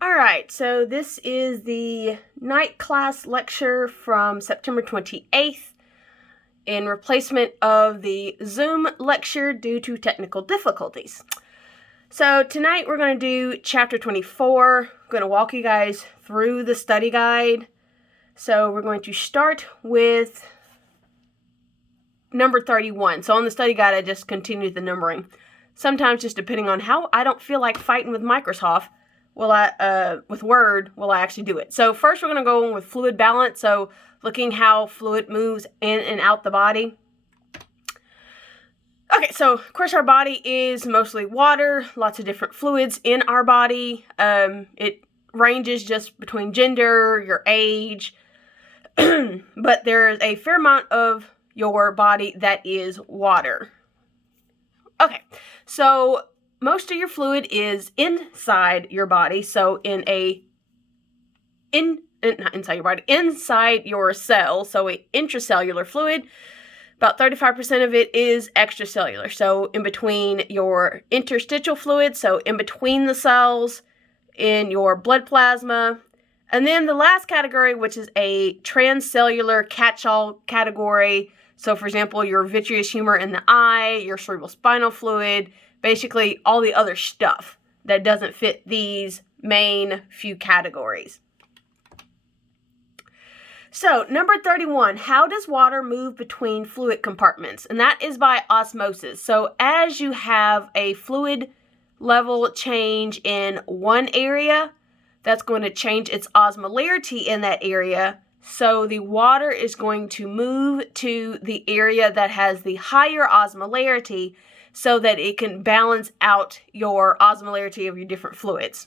Alright, so this is the night class lecture from September 28th in replacement of the Zoom lecture due to technical difficulties. So tonight we're going to do Chapter 24. I'm going to walk you guys through the study guide. So we're going to start with number 31. So on the study guide I just continued the numbering. Sometimes just depending on how I don't feel like fighting with Microsoft, with Word, will I actually do it. So first we're going to go with fluid balance. So looking how fluid moves in and out the body. Okay, so of course our body is mostly water, lots of different fluids in our body. It ranges just between gender, your age, but there is a fair amount of your body that is water. Okay, so most of your fluid is inside your body, so not inside your body, inside your cell, so a intracellular fluid. About 35% of it is extracellular, so in between your interstitial fluid, so in between the cells, in your blood plasma. And then the last category, which is a transcellular catch-all category, so for example, your vitreous humor in the eye, your cerebrospinal fluid, basically all the other stuff that doesn't fit these main few categories. So, number 31, how does water move between fluid compartments? And that is by osmosis. So, as you have a fluid level change in one area, that's going to change its osmolarity in that area. So, the water is going to move to the area that has the higher osmolarity so that it can balance out your osmolarity of your different fluids.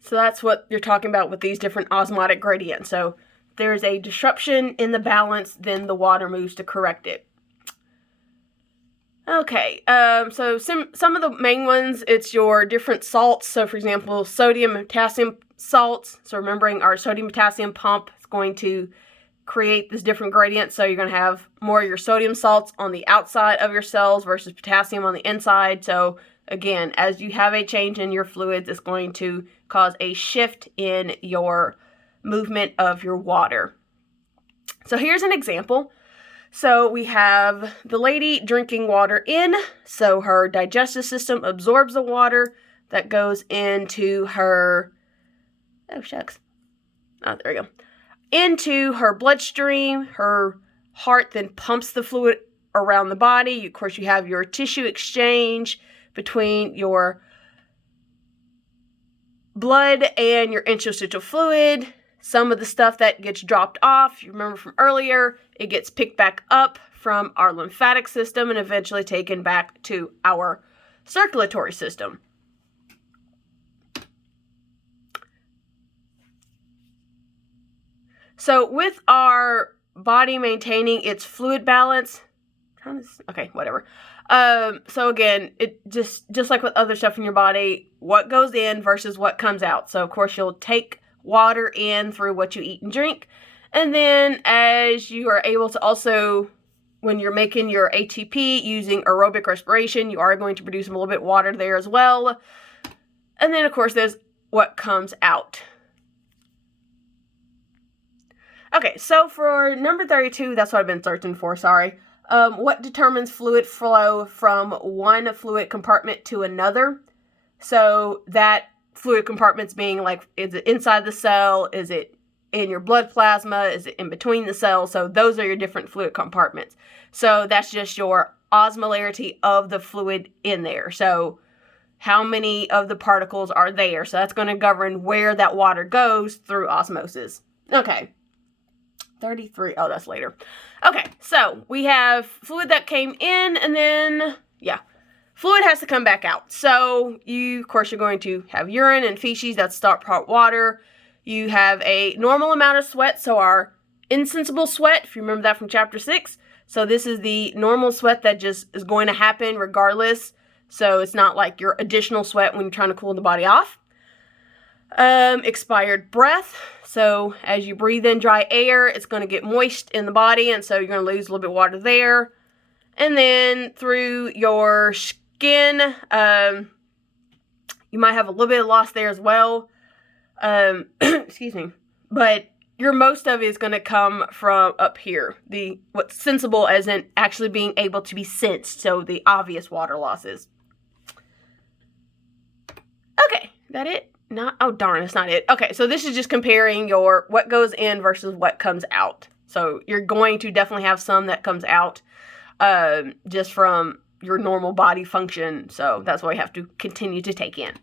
So that's what you're talking about with these different osmotic gradients. So there's a disruption in the balance, then the water moves to correct it. Okay, so some of the main ones, it's your different salts. So for example, sodium and potassium salts. So remembering our sodium potassium pump is going to create this different gradient. So you're going to have more of your sodium salts on the outside of your cells versus potassium on the inside. So again, as you have a change in your fluids, it's going to cause a shift in your movement of your water. So here's an example. So we have the lady drinking water in, so her digestive system absorbs the water that goes into her, there we go, into her bloodstream. Her heart then pumps the fluid around the body. Of course, you have your tissue exchange between your blood and your interstitial fluid. Some of the stuff that gets dropped off, you remember from earlier, it gets picked back up from our lymphatic system and eventually taken back to our circulatory system. So with our body maintaining its fluid balance, okay, whatever. So again, it just like with other stuff in your body, what goes in versus what comes out. So of course you'll take water in through what you eat and drink. And then as you are able to also, when you're making your ATP using aerobic respiration, you are going to produce a little bit of water there as well. And then of course there's what comes out. Okay, so for number 32, that's what I've been searching for, sorry. What determines fluid flow from one fluid compartment to another? So that fluid compartments being like, is it inside the cell? Is it in your blood plasma? Is it in between the cells? So those are your different fluid compartments. So that's just your osmolarity of the fluid in there. So how many of the particles are there? So that's going to govern where that water goes through osmosis. Okay. 33. Oh, that's later. Okay, so we have fluid that came in, and then, fluid has to come back out. So of course, you're going to have urine and feces that start part water. You have a normal amount of sweat, so our insensible sweat, if you remember that from chapter 6. So this is the normal sweat that just is going to happen regardless. So it's not like your additional sweat when you're trying to cool the body off. Expired breath. So as you breathe in dry air, it's going to get moist in the body, and so you're going to lose a little bit of water there. And then through your skin, you might have a little bit of loss there as well. Excuse me. But your most of it is going to come from up here. What's sensible as in actually being able to be sensed. So the obvious water losses. Okay, that it? Not, oh darn, it's not it. Okay, so this is just comparing your what goes in versus what comes out. So you're going to definitely have some that comes out just from your normal body function. So that's why you have to continue to take in.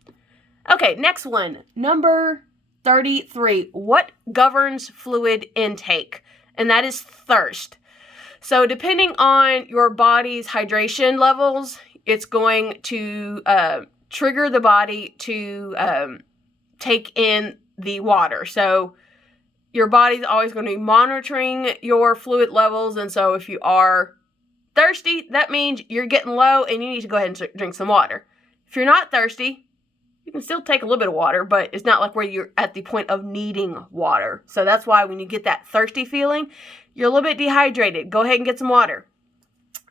Okay, next one. Number 33. What governs fluid intake? And that is thirst. So depending on your body's hydration levels, it's going to trigger the body to take in the water. So your body's always going to be monitoring your fluid levels. And so if you are thirsty, that means you're getting low and you need to go ahead and drink some water. If you're not thirsty, you can still take a little bit of water, but it's not like where you're at the point of needing water. So that's why when you get that thirsty feeling, you're a little bit dehydrated. Go ahead and get some water.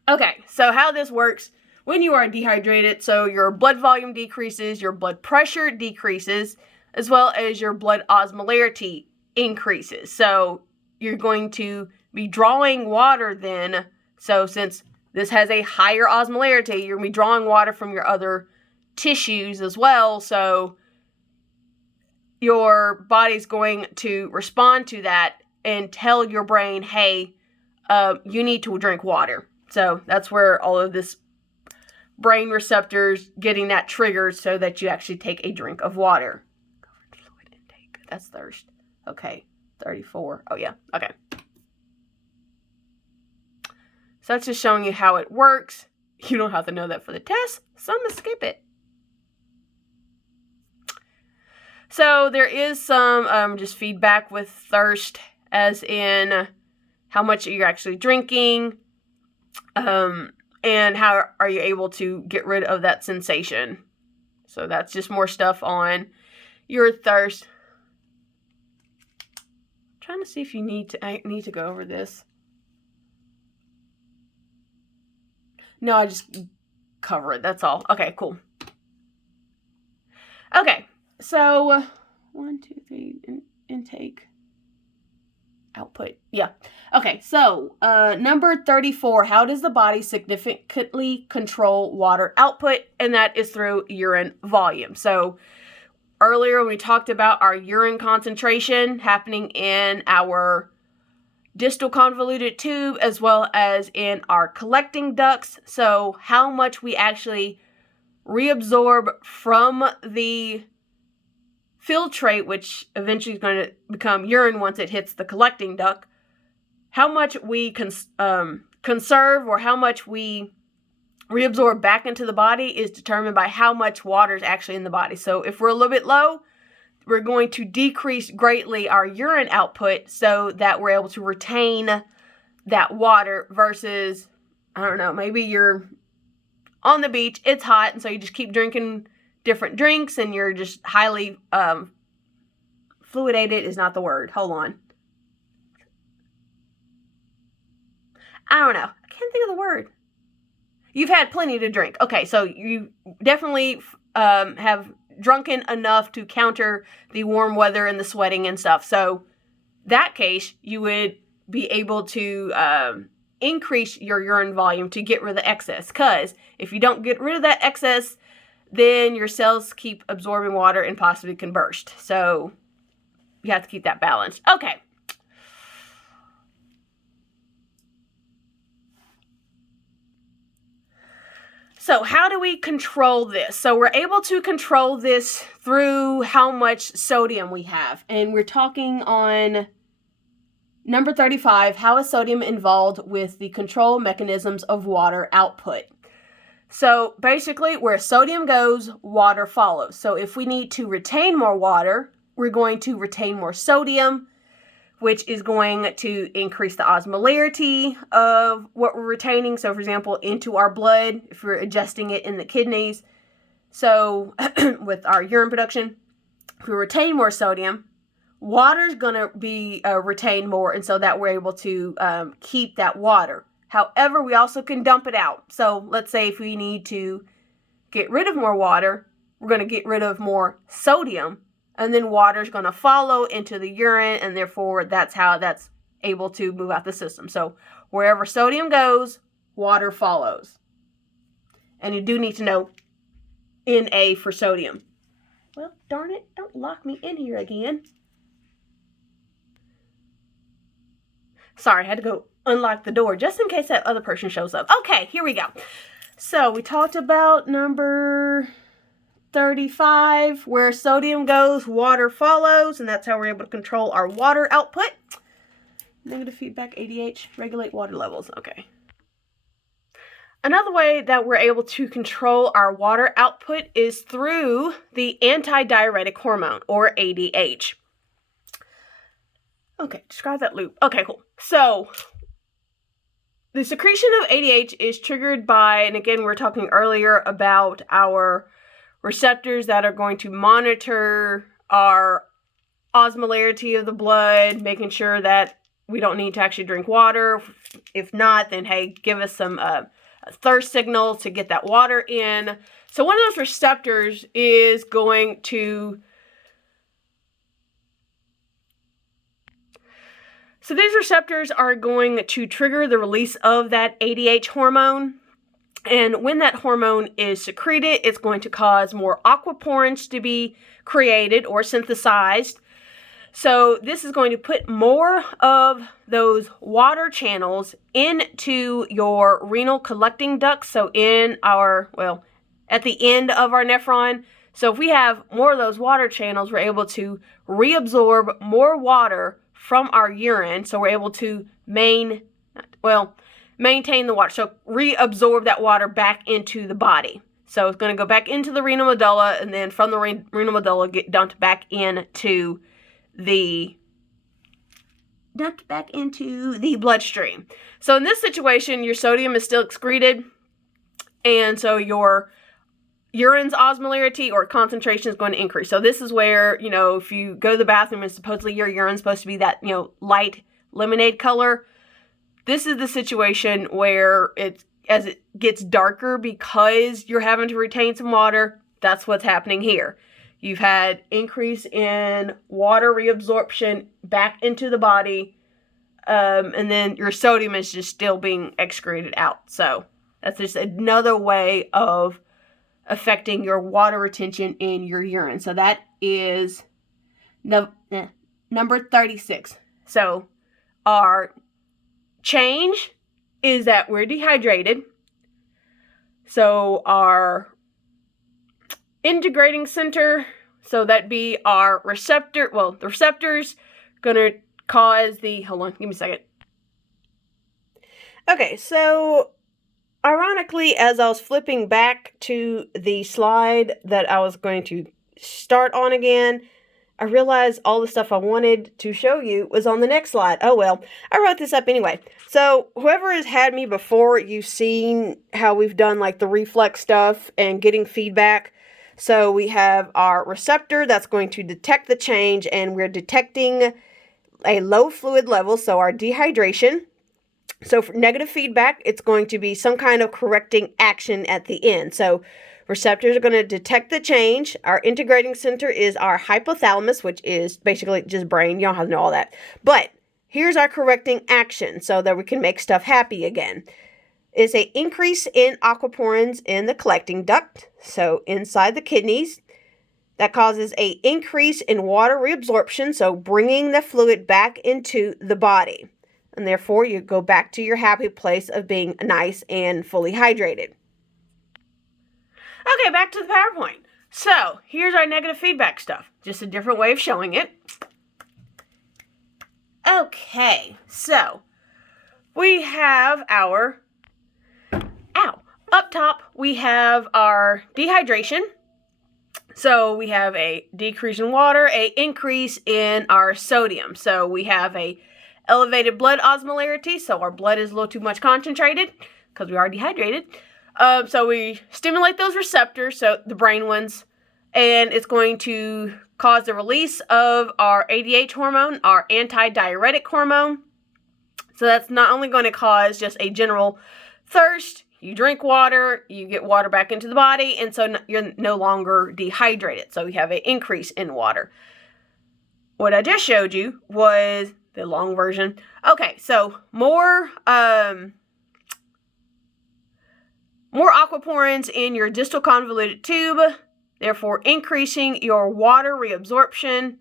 Okay, so how this works when you are dehydrated, so your blood volume decreases, your blood pressure decreases, as well as your blood osmolarity increases. So you're going to be drawing water then. So since this has a higher osmolarity, you're going to be drawing water from your other tissues as well. So your body's going to respond to that and tell your brain, hey, you need to drink water. So that's where all of this brain receptors getting that triggered so that you actually take a drink of water. Fluid intake. That's thirst. Okay. 34. Oh, yeah. Okay. So that's just showing you how it works. You don't have to know that for the test, so I'm going to skip it. So there is some just feedback with thirst, as in how much you're actually drinking, and how are you able to get rid of that sensation. So that's just more stuff on your thirst. I'm trying to see if I need to go over this. No, I just cover it. That's all. Okay, cool. Okay, so 1, 2, 3, intake, output. Yeah. Okay, so number 34, how does the body significantly control water output? And that is through urine volume. So earlier we talked about our urine concentration happening in our distal convoluted tube as well as in our collecting ducts. So how much we actually reabsorb from the filtrate, which eventually is going to become urine once it hits the collecting duct, how much we conserve or how much we reabsorb back into the body is determined by how much water is actually in the body. So if we're a little bit low, we're going to decrease greatly our urine output so that we're able to retain that water versus, I don't know, maybe you're on the beach, it's hot, and so you just keep drinking different drinks and you're just highly fluidated is not the word. Hold on. I don't know. I can't think of the word. You've had plenty to drink. Okay, so you definitely have drunken enough to counter the warm weather and the sweating and stuff. So that case, you would be able to increase your urine volume to get rid of the excess. Because if you don't get rid of that excess, then your cells keep absorbing water and possibly can burst. So you have to keep that balanced. Okay. So how do we control this? So we're able to control this through how much sodium we have. And we're talking on number 35, how is sodium involved with the control mechanisms of water output? So basically, where sodium goes, water follows. So if we need to retain more water, we're going to retain more sodium, which is going to increase the osmolarity of what we're retaining. So, for example, into our blood, if we're adjusting it in the kidneys. So, with our urine production, if we retain more sodium, water is going to be retained more, and so that we're able to keep that water. However, we also can dump it out. So let's say if we need to get rid of more water, we're going to get rid of more sodium, and then water is going to follow into the urine, and therefore that's how that's able to move out the system. So wherever sodium goes, water follows. And you do need to know Na for sodium. Well, darn it, don't lock me in here again. Sorry, I had to go unlock the door just in case that other person shows up. Okay, here we go. So we talked about number 35, where sodium goes, water follows, and that's how we're able to control our water output. Negative feedback, ADH, regulate water levels. Okay. Another way that we're able to control our water output is through the antidiuretic hormone, or ADH. Okay, describe that loop. Okay, cool. So, the secretion of ADH is triggered by, and again, we were talking earlier about our receptors that are going to monitor our osmolarity of the blood, making sure that we don't need to actually drink water. If not, then hey, give us some a thirst signal to get that water in. So one of those receptors is going to... So these receptors are going to trigger the release of that ADH hormone. And when that hormone is secreted, it's going to cause more aquaporins to be created or synthesized. So this is going to put more of those water channels into your renal collecting ducts. So in our, well, at the end of our nephron. So if we have more of those water channels, we're able to reabsorb more water from our urine. So we're able to maintain the water. So reabsorb that water back into the body. So it's going to go back into the renal medulla, and then from the renal medulla get dumped back into the bloodstream. So in this situation, your sodium is still excreted, and so your urine's osmolarity or concentration is going to increase. So this is where, if you go to the bathroom and supposedly your urine's supposed to be that, light lemonade color, this is the situation where as it gets darker because you're having to retain some water. That's what's happening here. You've had increase in water reabsorption back into the body, and then your sodium is just still being excreted out. So that's just another way of affecting your water retention in your urine. So that is number 36. So our change is that we're dehydrated. So our integrating center, so that'd be our receptor, the receptors gonna cause the, hold on, give me a second. Okay, so ironically, as I was flipping back to the slide that I was going to start on again, I realized all the stuff I wanted to show you was on the next slide. Oh well, I wrote this up anyway. So whoever has had me before, you've seen how we've done like the reflex stuff and getting feedback. So we have our receptor that's going to detect the change, and we're detecting a low fluid level, so our dehydration. So for negative feedback, it's going to be some kind of correcting action at the end. So receptors are going to detect the change. Our integrating center is our hypothalamus, which is basically just brain. You don't have to know all that. But here's our correcting action so that we can make stuff happy again. Is an increase in aquaporins in the collecting duct, so inside the kidneys. That causes an increase in water reabsorption, so bringing the fluid back into the body. And therefore, you go back to your happy place of being nice and fully hydrated. Okay, back to the PowerPoint. So, here's our negative feedback stuff. Just a different way of showing it. Okay, so we have our... Up top, we have our dehydration. So we have a decrease in water, a increase in our sodium. So we have a elevated blood osmolarity. So our blood is a little too much concentrated because we are dehydrated. So we stimulate those receptors, so the brain ones, and it's going to cause the release of our ADH hormone, our antidiuretic hormone. So that's not only going to cause just a general thirst, you drink water, you get water back into the body, and so you're no longer dehydrated. So you have an increase in water. What I just showed you was the long version. Okay, so more aquaporins in your distal convoluted tube, therefore increasing your water reabsorption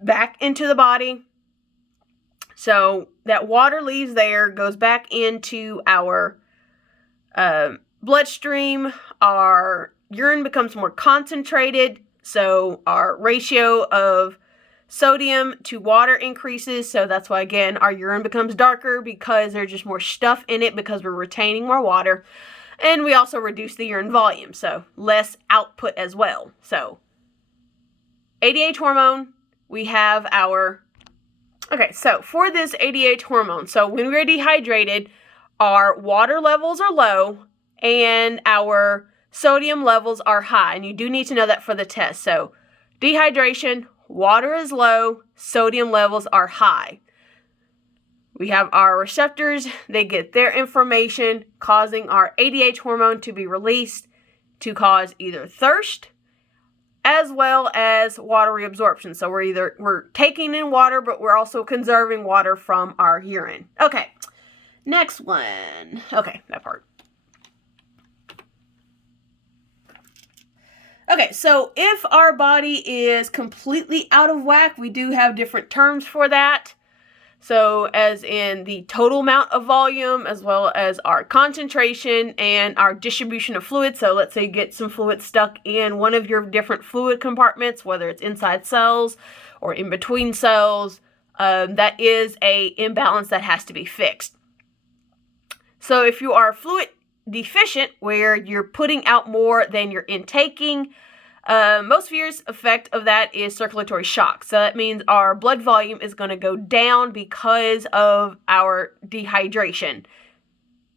back into the body. So that water leaves there, goes back into our bloodstream. Our urine becomes more concentrated, so our ratio of sodium to water increases. So that's why, again, our urine becomes darker, because there's just more stuff in it because we're retaining more water. And we also reduce the urine volume, so less output as well. So ADH hormone, we have our... Okay, so for this ADH hormone, so when we're dehydrated, our water levels are low and our sodium levels are high. And you do need to know that for the test. So dehydration, water is low, sodium levels are high. We have our receptors, they get their information, causing our ADH hormone to be released to cause either thirst as well as water reabsorption. So we're taking in water, but we're also conserving water from our urine. Okay, next one. Okay, that part. Okay, so if our body is completely out of whack, we do have different terms for that. So as in the total amount of volume, as well as our concentration and our distribution of fluid. So let's say you get some fluid stuck in one of your different fluid compartments, whether it's inside cells or in between cells, that is an imbalance that has to be fixed. So if you are fluid deficient, where you're putting out more than you're intaking, most severe effect of that is circulatory shock. So that means our blood volume is going to go down because of our dehydration.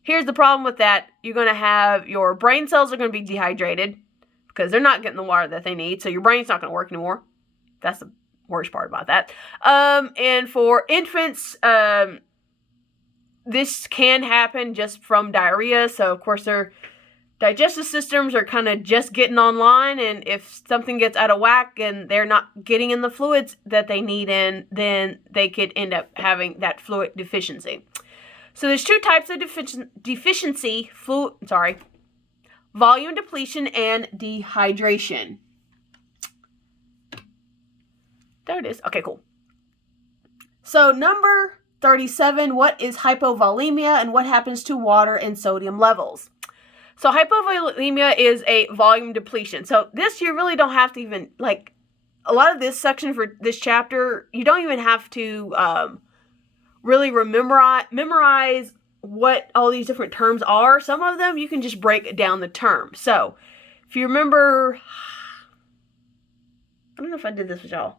Here's the problem with that. You're going to have your brain cells are going to be dehydrated because they're not getting the water that they need. So your brain's not going to work anymore. That's the worst part about that. And for infants, this can happen just from diarrhea. So of course their digestive systems are kind of just getting online, and if something gets out of whack and they're not getting in the fluids that they need in, then they could end up having that fluid deficiency. So there's two types of deficiency, volume depletion and dehydration. There it is. Okay, cool. So number 37, what is hypovolemia and what happens to water and sodium levels? So hypovolemia is a volume depletion. So this you really don't have to even, like, a lot of this section for this chapter, you don't even have to really memorize what all these different terms are. Some of them you can just break down the term. So if you remember, I don't know if I did this with y'all,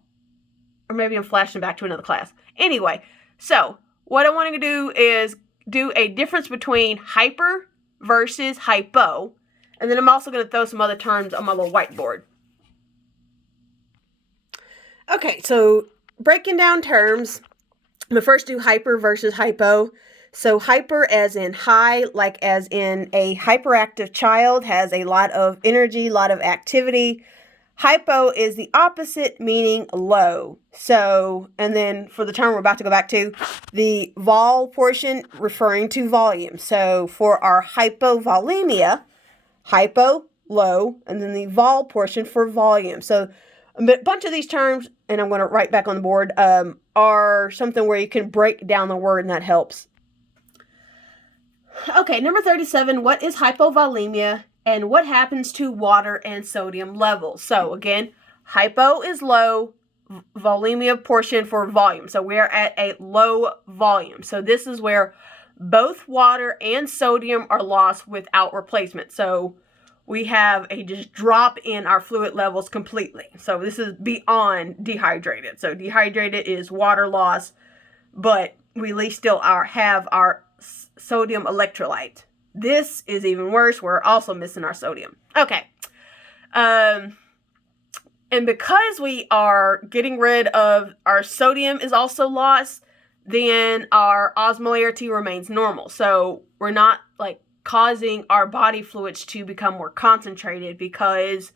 or maybe I'm flashing back to another class. Anyway, so what I want to do is do a difference between hyper versus hypo, and then I'm also going to throw some other terms on my little whiteboard. Okay, so breaking down terms, I'm going to first do hyper versus hypo. So hyper as in high, like as in a hyperactive child has a lot of energy, a lot of activity. Hypo is the opposite, meaning low. So, and then for the term we're about to go back to, the vol portion referring to volume. So for our hypovolemia, hypo, low, and then the vol portion for volume. So a bunch of these terms, and I'm going to write back on the board, are something where you can break down the word, and that helps. Okay, number 37, what is hypovolemia? And what happens to water and sodium levels? So again, hypo is low, volemia portion for volume. So we're at a low volume. So this is where both water and sodium are lost without replacement. So we have a just drop in our fluid levels completely. So this is beyond dehydrated. So dehydrated is water loss, but we at least still have our sodium electrolyte. This is even worse. We're also missing our sodium. Okay. And because we are getting rid of our sodium is also lost, then our osmolarity remains normal. So we're not like causing our body fluids to become more concentrated because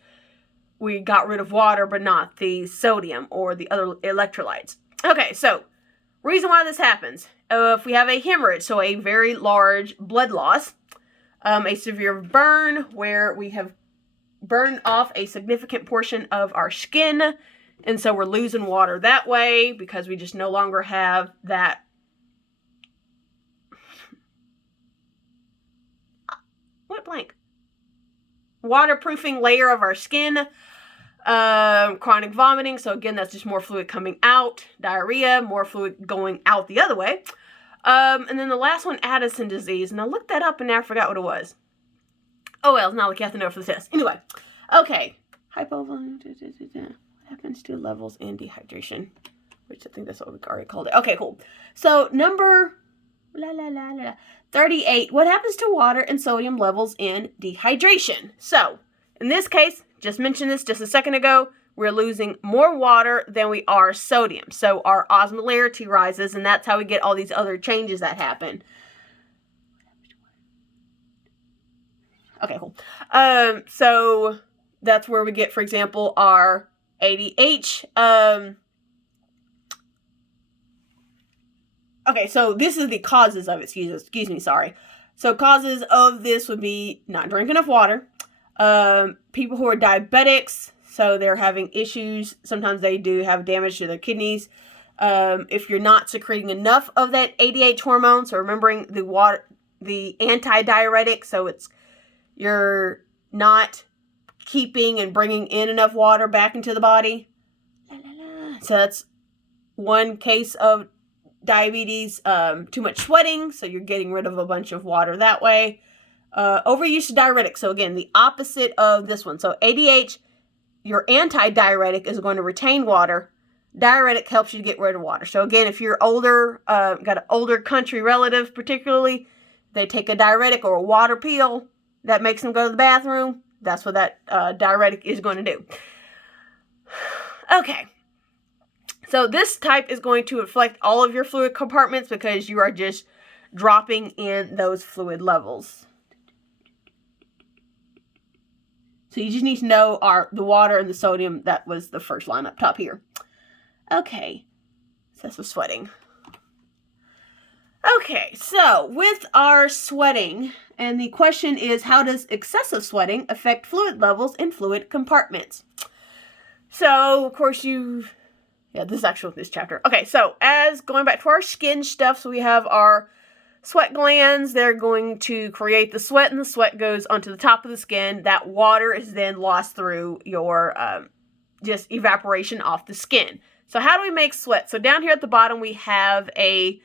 we got rid of water but not the sodium or the other electrolytes. Okay, so reason why this happens. If we have a hemorrhage, so a very large blood loss, a severe burn where we have burned off a significant portion of our skin, and so we're losing water that way because we just no longer have that waterproofing layer of our skin. Chronic vomiting, so again, that's just more fluid coming out. Diarrhea, more fluid going out the other way. And then the last one, Addison disease. And I looked that up and now I forgot what it was. Oh well, it's not like you have to know for the test. Anyway, okay. Hypovolemia. What happens to levels in dehydration? Which I think that's what we already called it. Okay, cool. So number 38. What happens to water and sodium levels in dehydration? So in this case, just mentioned this just a second ago, we're losing more water than we are sodium. So our osmolarity rises, and that's how we get all these other changes that happen. Okay, cool. So that's where we get, for example, our ADH. Okay, so this is the causes of it. Excuse me, sorry. So causes of this would be not drinking enough water. People who are diabetics, so they're having issues. Sometimes they do have damage to their kidneys. If you're not secreting enough of that ADH hormone, so remembering the anti-diuretic, so you're not keeping and bringing in enough water back into the body. So that's one case of diabetes. Too much sweating, so you're getting rid of a bunch of water that way. Overuse of diuretic. So again, the opposite of this one. So ADH, your anti-diuretic is going to retain water. Diuretic helps you to get rid of water. So again, if you're older, got an older country relative particularly, they take a diuretic or a water pill that makes them go to the bathroom. That's what that diuretic is going to do. Okay. So this type is going to affect all of your fluid compartments because you are just dropping in those fluid levels. So you just need to know the water and the sodium. That was the first line up top here. Okay. So that's with sweating. Okay, so with our sweating, and the question is, how does excessive sweating affect fluid levels in fluid compartments? So, of course, this is actually this chapter. Okay, so as going back to our skin stuff, so we have our sweat glands. They're going to create the sweat, and the sweat goes onto the top of the skin. That water is then lost through your just evaporation off the skin. So how do we make sweat? So down here at the bottom, we have a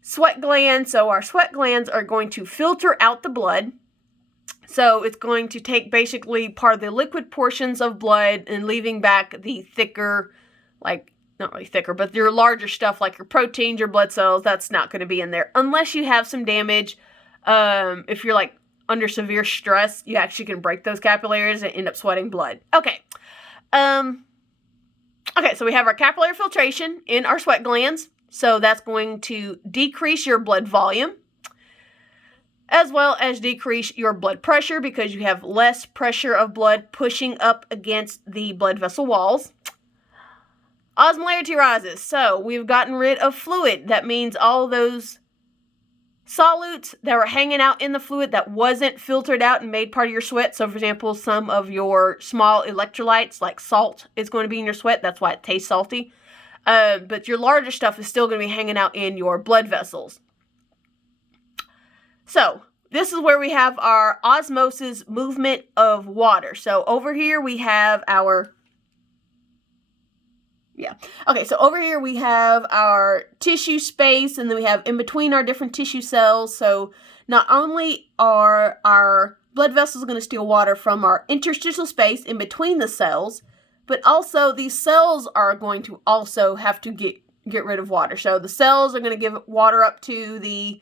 sweat gland. So our sweat glands are going to filter out the blood. So it's going to take basically part of the liquid portions of blood and leaving back the thicker, not really thicker, but your larger stuff like your proteins, your blood cells. That's not going to be in there unless you have some damage. If you're under severe stress, you actually can break those capillaries and end up sweating blood. Okay. Okay, so we have our capillary filtration in our sweat glands. So that's going to decrease your blood volume as well as decrease your blood pressure because you have less pressure of blood pushing up against the blood vessel walls. Osmolarity rises. So we've gotten rid of fluid. That means all those solutes that were hanging out in the fluid that wasn't filtered out and made part of your sweat. So, for example, some of your small electrolytes like salt is going to be in your sweat. That's why it tastes salty. But your larger stuff is still going to be hanging out in your blood vessels. So, this is where we have our osmosis movement of water. So, over here we have our... Okay, so over here we have our tissue space, and then we have in between our different tissue cells. So not only are our blood vessels going to steal water from our interstitial space in between the cells, but also these cells are going to also have to get rid of water. So the cells are going to give water up to the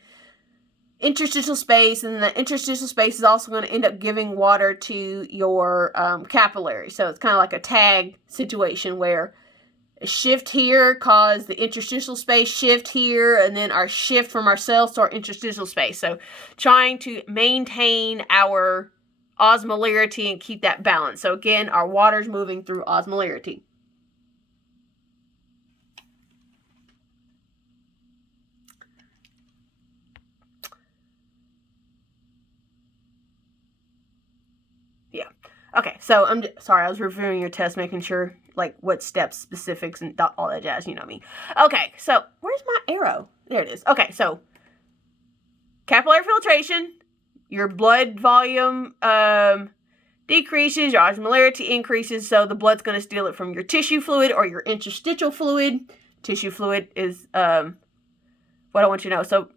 interstitial space, and the interstitial space is also going to end up giving water to your capillaries. So it's kind of like a tag situation where A shift here caused the interstitial space shift here, and then our shift from our cells to our interstitial space. So trying to maintain our osmolarity and keep that balance. So again, our water's moving through osmolarity. Yeah. Okay, so I'm sorry, I was reviewing your test, making sure, like, what steps, specifics, and all that jazz, you know me. Okay, so where's my arrow? There it is. Okay, so capillary filtration, your blood volume decreases, your osmolarity increases, so the blood's going to steal it from your tissue fluid or your interstitial fluid. Tissue fluid is what I want you to know. So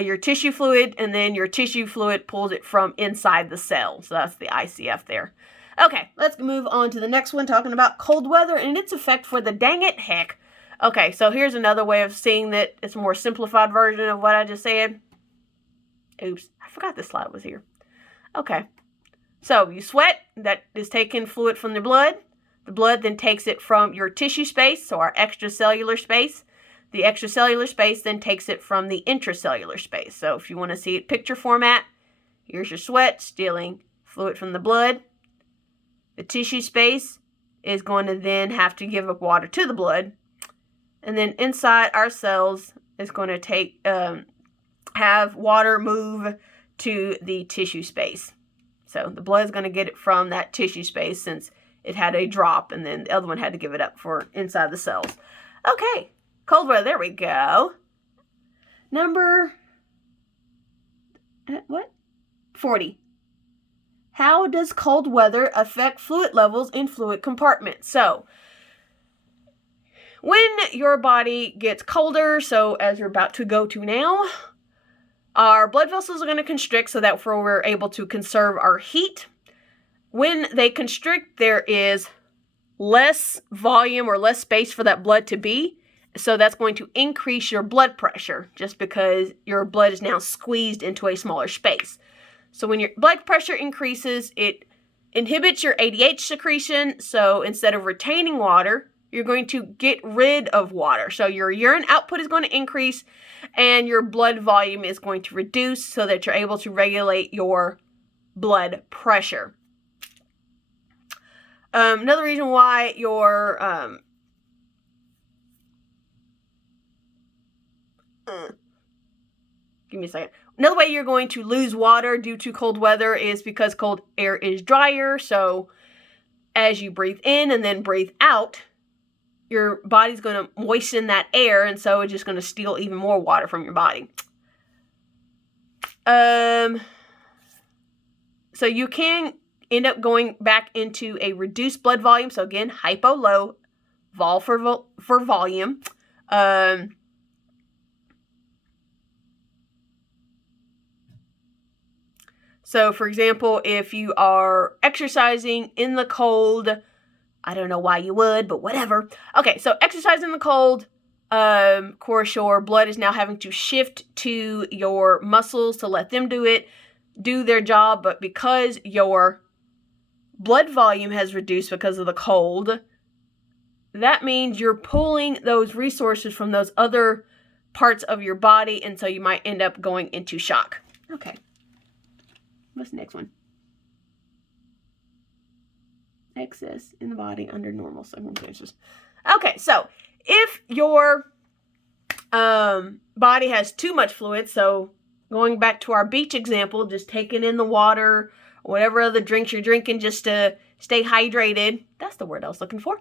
your tissue fluid, and then your tissue fluid pulls it from inside the cell. So that's the ICF there. Okay, let's move on to the next one, talking about cold weather and its effect for the dang it heck. Okay, so here's another way of seeing that. It's a more simplified version of what I just said. Oops, I forgot this slide was here. Okay, so you sweat, that is taking fluid from the blood. The blood then takes it from your tissue space, so our extracellular space. The extracellular space then takes it from the intracellular space. So if you want to see it picture format, here's your sweat stealing fluid from the blood. The tissue space is going to then have to give up water to the blood. And then inside our cells is going to have water move to the tissue space. So the blood is going to get it from that tissue space since it had a drop, and then the other one had to give it up for inside the cells. Okay, cold weather, there we go. Number, 40. How does cold weather affect fluid levels in fluid compartments? So, when your body gets colder, so as you're about to go to now, our blood vessels are going to constrict so that we're able to conserve our heat. When they constrict, there is less volume or less space for that blood to be. So that's going to increase your blood pressure just because your blood is now squeezed into a smaller space. So when your blood pressure increases, it inhibits your ADH secretion. So instead of retaining water, you're going to get rid of water. So your urine output is going to increase and your blood volume is going to reduce so that you're able to regulate your blood pressure. Another reason why your give me a second. Another way you're going to lose water due to cold weather is because cold air is drier. So as you breathe in and then breathe out, your body's going to moisten that air, and so it's just going to steal even more water from your body. So you can end up going back into a reduced blood volume. So again, hypo, low, vol for volume. So for example, if you are exercising in the cold, I don't know why you would, but whatever. Okay, so exercise in the cold, of course, your blood is now having to shift to your muscles to let them do their job. But because your blood volume has reduced because of the cold, that means you're pulling those resources from those other parts of your body, and so you might end up going into shock. Okay, what's the next one? Excess in the body under normal circumstances. Okay, so if your body has too much fluid, so going back to our beach example, just taking in the water, whatever other drinks you're drinking just to stay hydrated. That's the word I was looking for.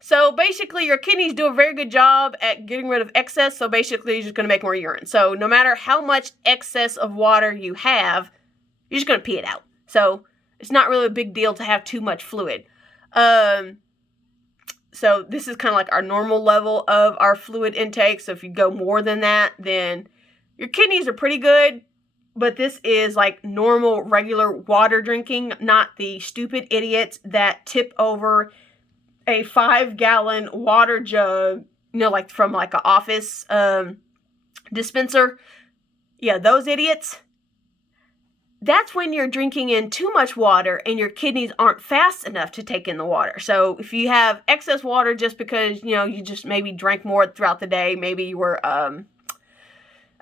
So basically your kidneys do a very good job at getting rid of excess, so basically you're just going to make more urine. So no matter how much excess of water you have, you're just going to pee it out. So it's not really a big deal to have too much fluid. So this is kind of like our normal level of our fluid intake. So if you go more than that, then your kidneys are pretty good. But this is like normal, regular water drinking, not the stupid idiots that tip over a 5-gallon water jug, like from like an office dispenser. Yeah, those idiots. that's when you're drinking in too much water and your kidneys aren't fast enough to take in the water. So if you have excess water just because, you just maybe drank more throughout the day, maybe you were, I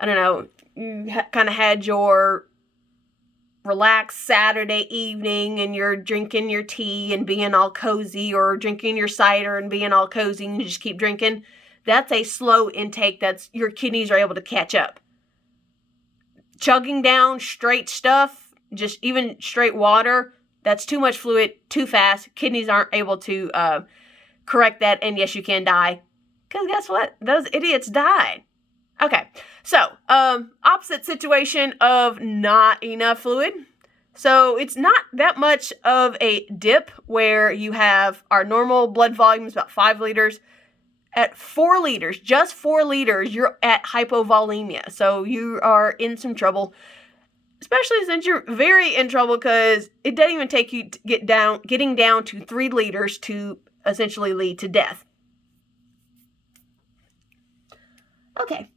don't know, you kind of had your relaxed Saturday evening and you're drinking your tea and being all cozy, or drinking your cider and being all cozy and you just keep drinking, that's a slow intake. That's your kidneys are able to catch up. Chugging down straight stuff, just even straight water, that's too much fluid, too fast. Kidneys aren't able to correct that, and yes, you can die. Because guess what? Those idiots died. Okay, so opposite situation of not enough fluid. So it's not that much of a dip where you have our normal blood volume is about 5 liters. At 4 liters, just 4 liters, you're at hypovolemia. So you are in some trouble, especially since you're very in trouble because it doesn't even take you to getting down to 3 liters to essentially lead to death. Okay.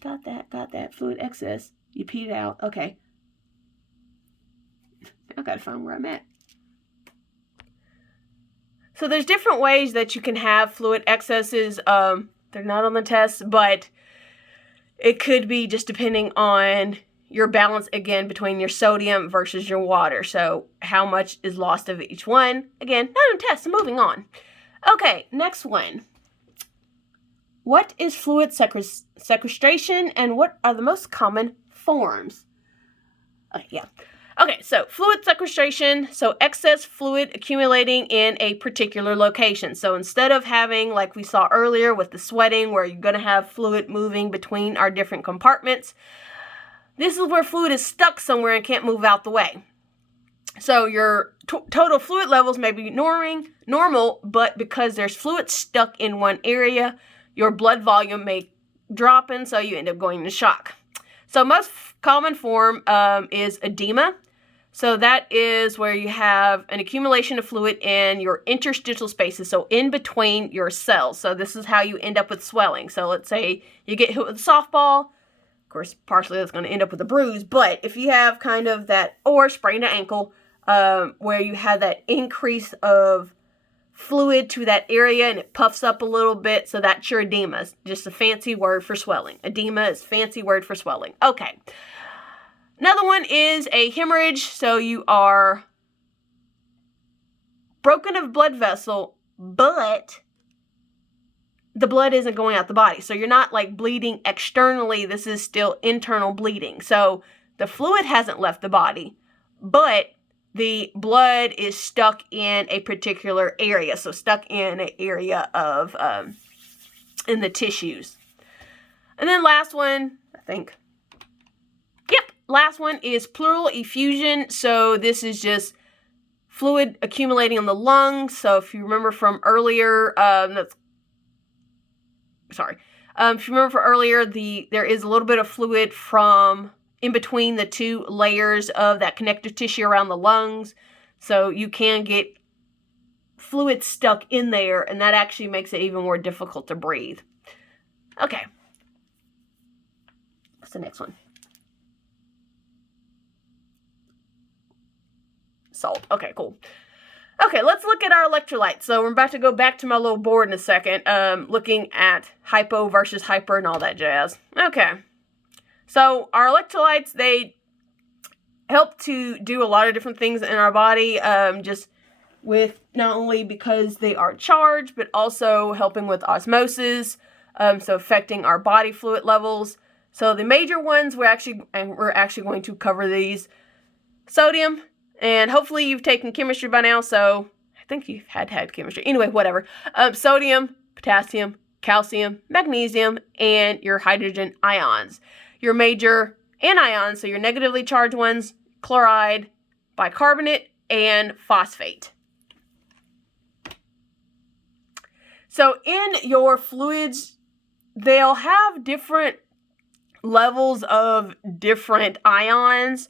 Got that. Fluid excess. You peed it out. Okay. I gotta find where I'm at. So there's different ways that you can have fluid excesses. They're not on the test, but it could be just depending on your balance, again, between your sodium versus your water. So how much is lost of each one. Again, not on test, so moving on. Okay, next one. What is fluid sequestration and what are the most common forms? Okay, so fluid sequestration, so excess fluid accumulating in a particular location. So instead of having, like we saw earlier with the sweating, where you're going to have fluid moving between our different compartments, this is where fluid is stuck somewhere and can't move out the way. So your total fluid levels may be normal, but because there's fluid stuck in one area, your blood volume may drop, and so you end up going into shock. So most common form is edema. So that is where you have an accumulation of fluid in your interstitial spaces, so in between your cells. So this is how you end up with swelling. So let's say you get hit with a softball. Of course, partially that's going to end up with a bruise. But if you have kind of that, or sprained an ankle, where you have that increase of fluid to that area and it puffs up a little bit, so that's your edema. It's just a fancy word for swelling. Edema is a fancy word for swelling. Okay. Another one is a hemorrhage. So you are broken of blood vessel, but the blood isn't going out the body. So you're not like bleeding externally. This is still internal bleeding. So the fluid hasn't left the body, but the blood is stuck in a particular area. So stuck in an area of, in the tissues. And then last one, I think. Last one is pleural effusion. So this is just fluid accumulating in the lungs. So if you remember from earlier, if you remember from earlier, there is a little bit of fluid from in between the two layers of that connective tissue around the lungs. So you can get fluid stuck in there, and that actually makes it even more difficult to breathe. Okay. What's the next one? Salt. Okay, cool. Okay, let's look at our electrolytes. So we're about to go back to my little board in a second, looking at hypo versus hyper and all that jazz. Okay. So our electrolytes, they help to do a lot of different things in our body, just with not only because they are charged, but also helping with osmosis, so affecting our body fluid levels. So the major ones, we're actually going to cover these. Sodium, and hopefully you've taken chemistry by now, so I think you've had chemistry. Anyway, whatever. Sodium, potassium, calcium, magnesium, and your hydrogen ions. Your major anions, so your negatively charged ones, chloride, bicarbonate, and phosphate. So in your fluids, they'll have different levels of different ions,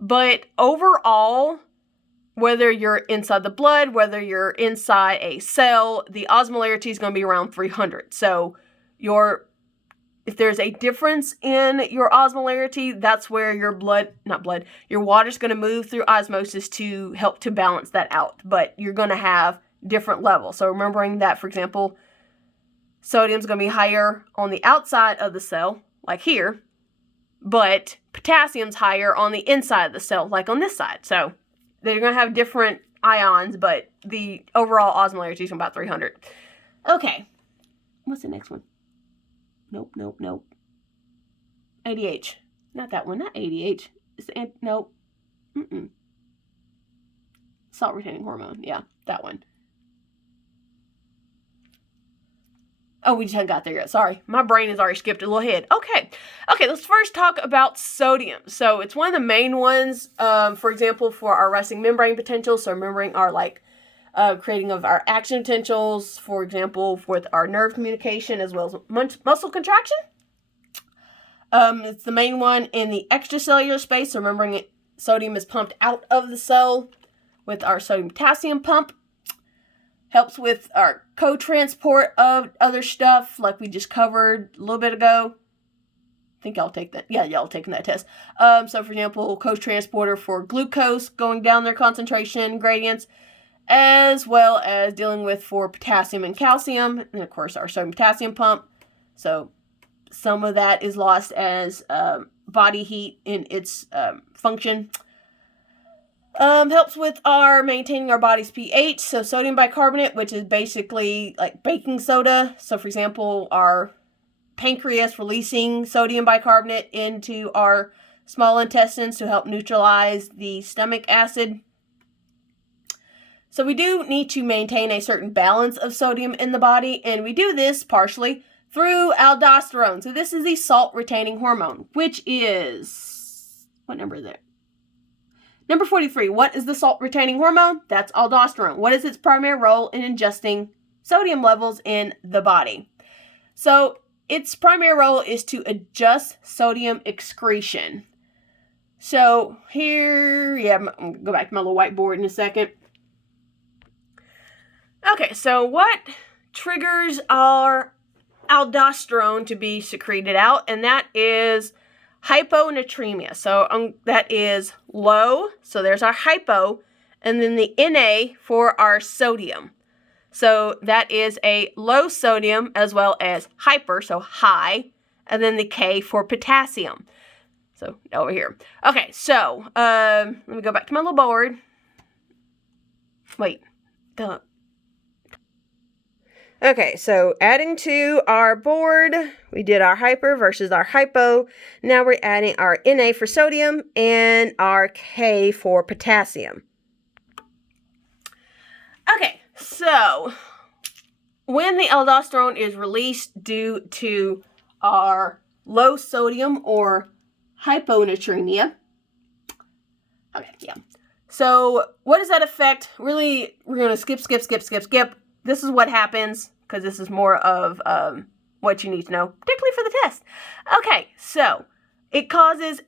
but overall, whether you're inside the blood, whether you're inside a cell, the osmolarity is going to be around 300. So if there's a difference in your osmolarity, that's where your your water's going to move through osmosis to help to balance that out. But you're going to have different levels. So remembering that, for example, sodium's going to be higher on the outside of the cell, like here, but potassium's higher on the inside of the cell, like on this side. So they're going to have different ions, but the overall osmolarity is about 300. Okay. What's the next one? Nope. ADH. Not that one. Not ADH. It's nope. Salt retaining hormone. Yeah, that one. Oh, we just haven't got there yet. Sorry. My brain has already skipped a little ahead. Okay, let's first talk about sodium. So it's one of the main ones, for example, for our resting membrane potential. So remembering our, creating of our action potentials, for example, with our nerve communication as well as muscle contraction. It's the main one in the extracellular space. So remembering sodium is pumped out of the cell with our sodium-potassium pump. Helps with our co-transport of other stuff, like we just covered a little bit ago. I think y'all take that. Yeah, y'all taking that test. So, for example, co-transporter for glucose, going down their concentration gradients, as well as dealing with for potassium and calcium, and of course our sodium-potassium pump. So, some of that is lost as body heat in its function. Helps with our maintaining our body's pH. So sodium bicarbonate, which is basically like baking soda. So for example, our pancreas releasing sodium bicarbonate into our small intestines to help neutralize the stomach acid. So we do need to maintain a certain balance of sodium in the body, and we do this partially through aldosterone. So this is the salt retaining hormone, which is, what number is it? Number 43, what is the salt-retaining hormone? That's aldosterone. What is its primary role in adjusting sodium levels in the body? So its primary role is to adjust sodium excretion. So here, I'm going to go back to my little whiteboard in a second. Okay, so what triggers our aldosterone to be secreted out? And that is hyponatremia. So that is low. So there's our hypo. And then the Na for our sodium. So that is a low sodium as well as hyper, so high. And then the K for potassium. So over here. Okay, so let me go back to my little board. Wait. Duh. Okay, so adding to our board, we did our hyper versus our hypo. Now we're adding our Na for sodium and our K for potassium. Okay, so when the aldosterone is released due to our low sodium or hyponatremia, okay, yeah. So what does that affect? Really, we're going to skip. This is what happens, because this is more of what you need to know, particularly for the test. Okay, so it causes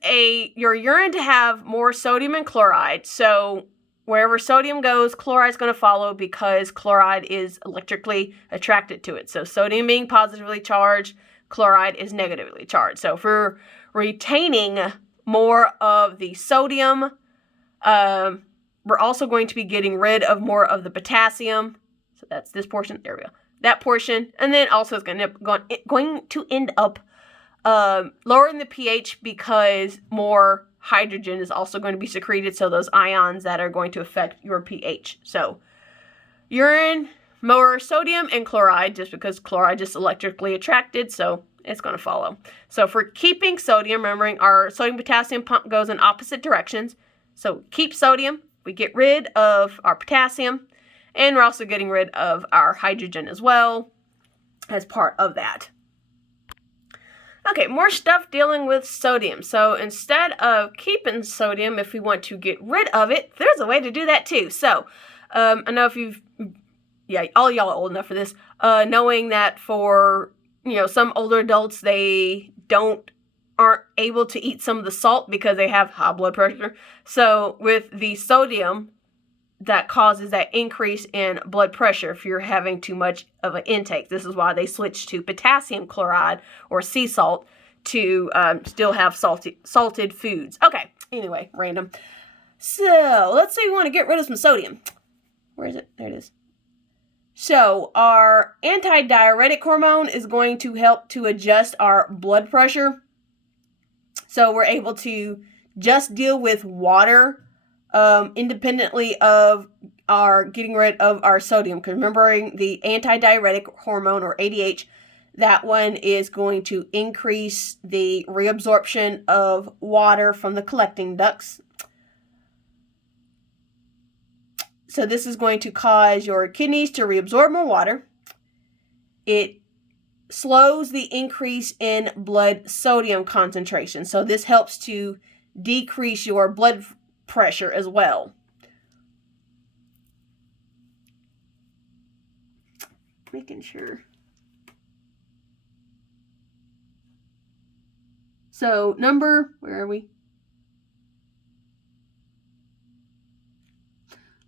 your urine to have more sodium and chloride. So wherever sodium goes, chloride is going to follow because chloride is electrically attracted to it. So sodium being positively charged, chloride is negatively charged. So if we're retaining more of the sodium, we're also going to be getting rid of more of the potassium. So that's this portion. There we go. That portion. And then also it's going to end up lowering the pH because more hydrogen is also going to be secreted. So those ions that are going to affect your pH. So urine, more sodium and chloride, just because chloride is electrically attracted. So it's going to follow. So if we're keeping sodium, remembering our sodium-potassium pump goes in opposite directions. So keep sodium. We get rid of our potassium. And we're also getting rid of our hydrogen as well as part of that. Okay, more stuff dealing with sodium. So instead of keeping sodium, if we want to get rid of it, there's a way to do that too. So I know if all y'all are old enough for this, knowing that for, some older adults, they aren't able to eat some of the salt because they have high blood pressure. So with the sodium, that causes that increase in blood pressure if you're having too much of an intake. This is why they switched to potassium chloride or sea salt to still have salted foods. Okay, anyway, random. So let's say we want to get rid of some sodium. Where is it? There it is. So our antidiuretic hormone is going to help to adjust our blood pressure. So we're able to just deal with water independently of our getting rid of our sodium. Because remembering the antidiuretic hormone, or ADH, that one is going to increase the reabsorption of water from the collecting ducts. So this is going to cause your kidneys to reabsorb more water. It slows the increase in blood sodium concentration. So this helps to decrease your blood pressure as well. Making sure. So where are we?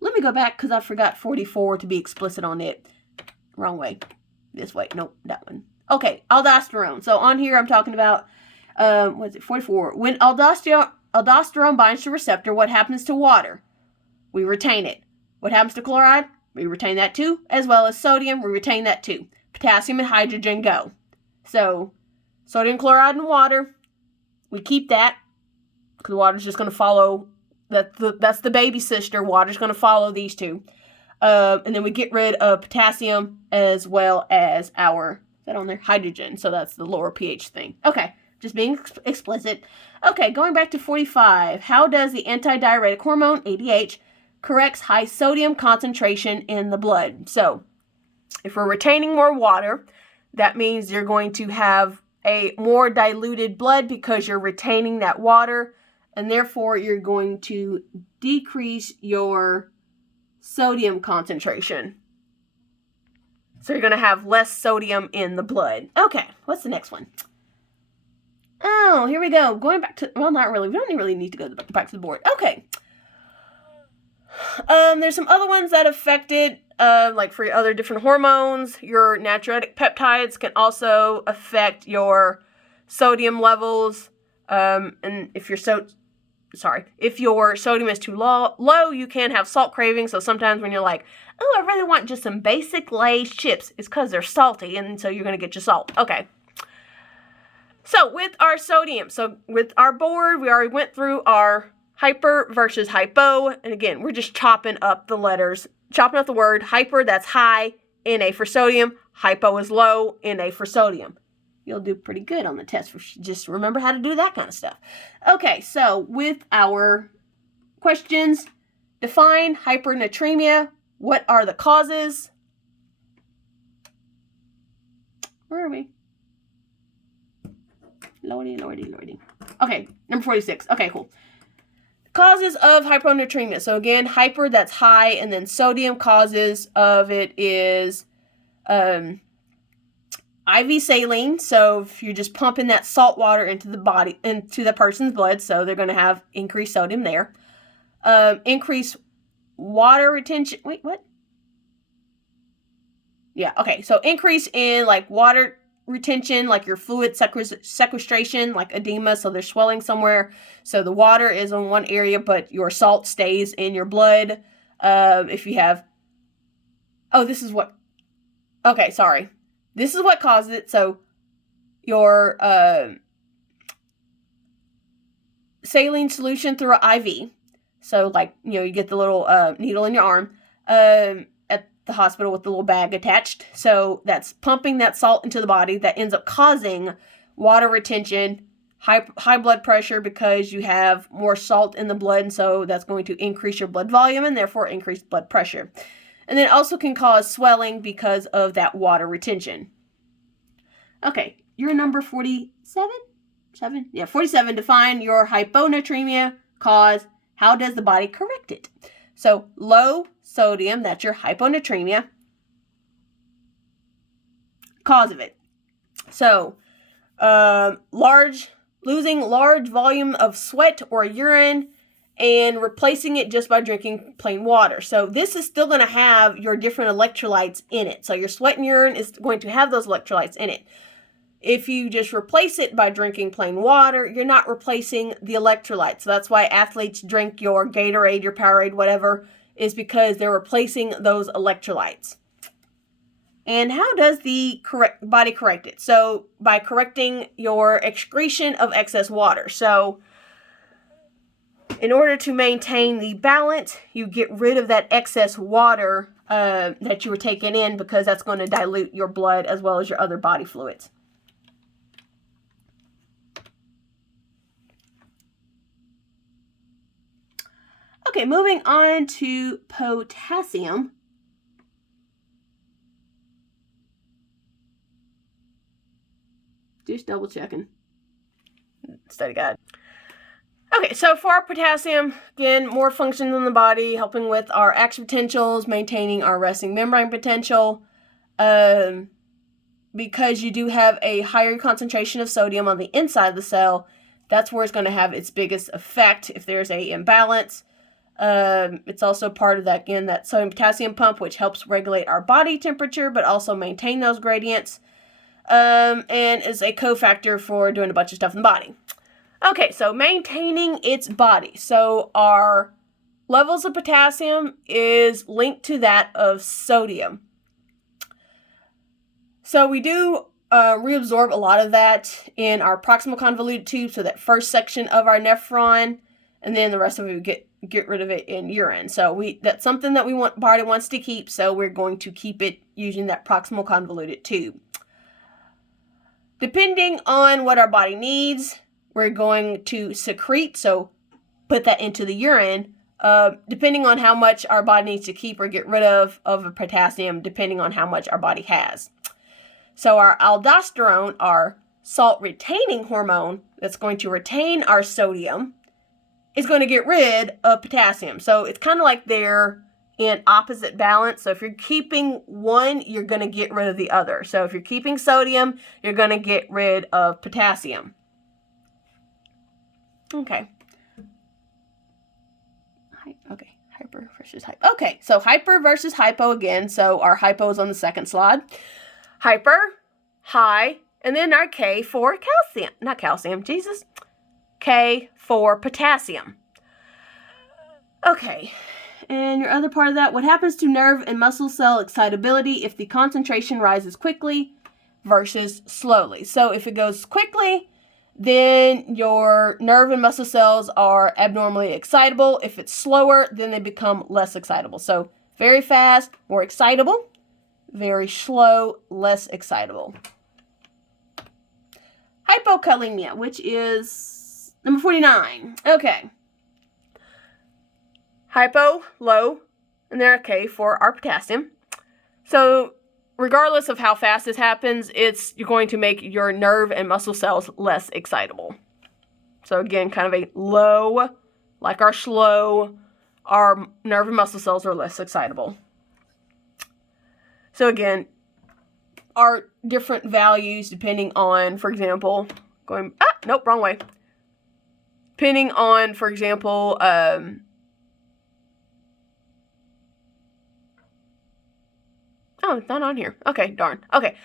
Let me go back because I forgot 44 to be explicit on it. Wrong way. This way. Nope, that one. Okay, aldosterone. So on here I'm talking about, 44. When aldosterone binds to receptor, what happens to water? We retain it. What happens to chloride? We retain that too, as well as sodium. We retain that too. Potassium and hydrogen go. So sodium chloride and water, we keep that because water's just going to follow. That's the baby sister. Water's going to follow these two. And then we get rid of potassium as well as is that on there? Hydrogen. So that's the lower pH thing. Okay, just being explicit. Okay, going back to 45. How does the antidiuretic hormone, ADH, corrects high sodium concentration in the blood? So if we're retaining more water, that means you're going to have a more diluted blood because you're retaining that water, and therefore you're going to decrease your sodium concentration. So you're going to have less sodium in the blood. Okay, what's the next one? Oh, here we go. Going back to, well, not really. We don't really need to go back to the board. Okay. There's some other ones that affected, like for your other different hormones. Your natriuretic peptides can also affect your sodium levels. And if your sodium is too low, you can have salt cravings. So sometimes when you're like, oh, I really want just some basic Lay's chips, it's because they're salty, and so you're going to get your salt. Okay. So with our sodium, so with our board, we already went through our hyper versus hypo. And again, we're just chopping up the letters, chopping up the word. Hyper, that's high, Na for sodium. Hypo is low, Na for sodium. You'll do pretty good on the test. Just remember how to do that kind of stuff. Okay, so with our questions, define hypernatremia. What are the causes? Where are we? Loading. Okay, number 46. Okay, cool. Causes of hyponatremia. So again, hyper, that's high, and then sodium causes of it is IV saline. So if you're just pumping that salt water into the body, into the person's blood, so they're going to have increased sodium there. Increased water retention. Wait, what? Yeah, okay. So increase in like water retention, like your fluid sequestration, like edema. So there's swelling somewhere. So the water is in one area, but your salt stays in your blood. If you have, this is what causes it. So your saline solution through an IV. So like, you get the little needle in your arm at the hospital with the little bag attached. So that's pumping that salt into the body that ends up causing water retention, high blood pressure because you have more salt in the blood. And so that's going to increase your blood volume and therefore increase blood pressure. And then it also can cause swelling because of that water retention. Okay, you're number 47? 47. Define your hyponatremia cause. How does the body correct it? So low sodium, that's your hyponatremia. Cause of it. So losing large volume of sweat or urine and replacing it just by drinking plain water. So this is still going to have your different electrolytes in it. So your sweat and urine is going to have those electrolytes in it. If you just replace it by drinking plain water, you're not replacing the electrolytes. So that's why athletes drink your Gatorade, your Powerade, whatever, is because they're replacing those electrolytes. And how does the body correct it? So by correcting your excretion of excess water. So in order to maintain the balance, you get rid of that excess water that you were taking in, because that's going to dilute your blood as well as your other body fluids. Okay, moving on to potassium. Just double checking. Study guide. Okay, so for our potassium, again, more functions in the body, helping with our action potentials, maintaining our resting membrane potential. Because you do have a higher concentration of sodium on the inside of the cell, that's where it's going to have its biggest effect if there's a imbalance. It's also part of that, again, that sodium potassium pump, which helps regulate our body temperature, but also maintain those gradients. And is a cofactor for doing a bunch of stuff in the body. Okay, so maintaining its body. So our levels of potassium is linked to that of sodium. So we do reabsorb a lot of that in our proximal convoluted tube, so that first section of our nephron, and then the rest of it we get rid of it in urine. So that's something that body wants to keep, so we're going to keep it using that proximal convoluted tube. Depending on what our body needs, we're going to secrete, so put that into the urine, depending on how much our body needs to keep or get rid of potassium, depending on how much our body has. So our aldosterone, our salt-retaining hormone that's going to retain our sodium, is going to get rid of potassium. So it's kind of like they're in opposite balance. So if you're keeping one, you're going to get rid of the other. So if you're keeping sodium, you're going to get rid of potassium. Okay. Okay, hyper versus hypo. Okay, so hyper versus hypo again. So our hypo is on the second slide. Hyper, high, and then our K for calcium. Not calcium, Jesus. K for potassium. Okay, and your other part of that, what happens to nerve and muscle cell excitability if the concentration rises quickly versus slowly? So if it goes quickly, then your nerve and muscle cells are abnormally excitable. If it's slower, then they become less excitable. So very fast, more excitable. Very slow, less excitable. Hypokalemia, which is number 49. Okay. Hypo, low, and then K for our potassium. So regardless of how fast this happens, you're going to make your nerve and muscle cells less excitable. So again, kind of a low, like our slow, our nerve and muscle cells are less excitable. So again, our different values depending on, for example, wrong way. Depending on, for example, oh, it's not on here. Okay, darn. Okay,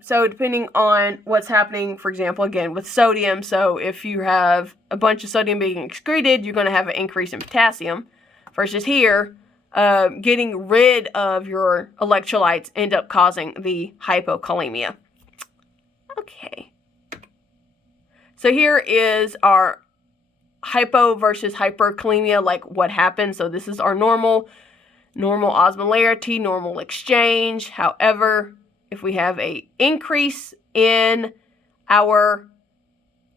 so depending on what's happening, for example, again, with sodium, so if you have a bunch of sodium being excreted, you're going to have an increase in potassium, versus here, getting rid of your electrolytes end up causing the hypokalemia. Okay. So here is our hypo versus hyperkalemia, like what happens. So this is our normal osmolarity, normal exchange. However, if we have an increase in our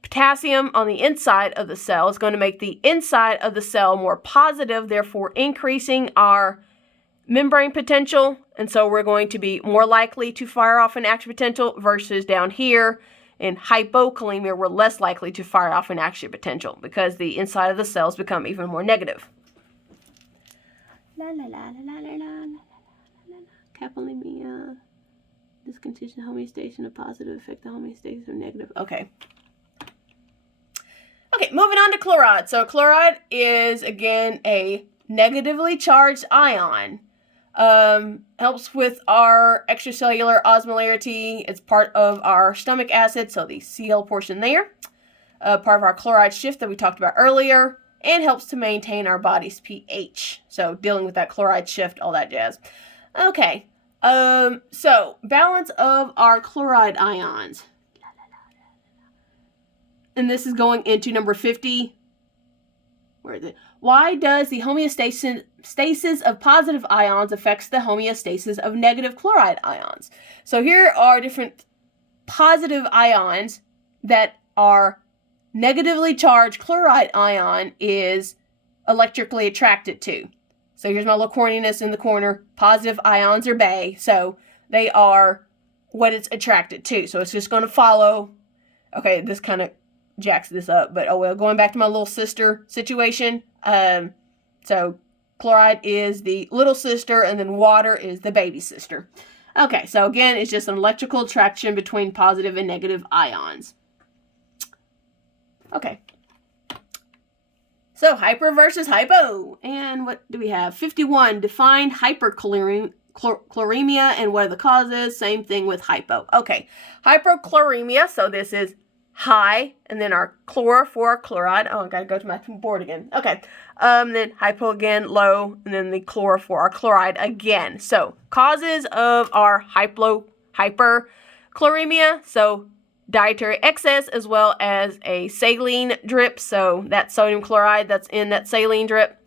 potassium on the inside of the cell, it's going to make the inside of the cell more positive, therefore increasing our membrane potential. And so we're going to be more likely to fire off an action potential, versus down here in hypokalemia, we're less likely to fire off an action potential because the inside of the cells become even more negative. Capolemia. This condition homeostasis a positive effect, the homeostasis of negative. Okay. Okay, moving on to chloride. So chloride is, again, a negatively charged ion. Helps with our extracellular osmolarity. It's part of our stomach acid, so the Cl portion there. Part of our chloride shift that we talked about earlier, and helps to maintain our body's pH. So dealing with that chloride shift, all that jazz. Okay, so balance of our chloride ions. And this is going into number 50. Where is it? Why does the homeostasis of positive ions affects the homeostasis of negative chloride ions? So here are different positive ions that are negatively charged chloride ion is electrically attracted to. So here's my little corniness in the corner. Positive ions are Bay, so they are what it's attracted to. So it's just going to follow. Okay, this kind of jacks this up, but oh well. Going back to my little sister situation. So chloride is the little sister, and then water is the baby sister. Okay, so again, it's just an electrical attraction between positive and negative ions. Okay. So hyper versus hypo. And what do we have? 51. Define hyperchloremia and what are the causes? Same thing with hypo. Okay. Hyperchloremia. So this is high, and then our chloride. Oh, I gotta go to my board again. Okay. Then hypo again, low, and then the for our chloride again. So causes of our hyperchloremia. So dietary excess, as well as a saline drip. So that sodium chloride that's in that saline drip.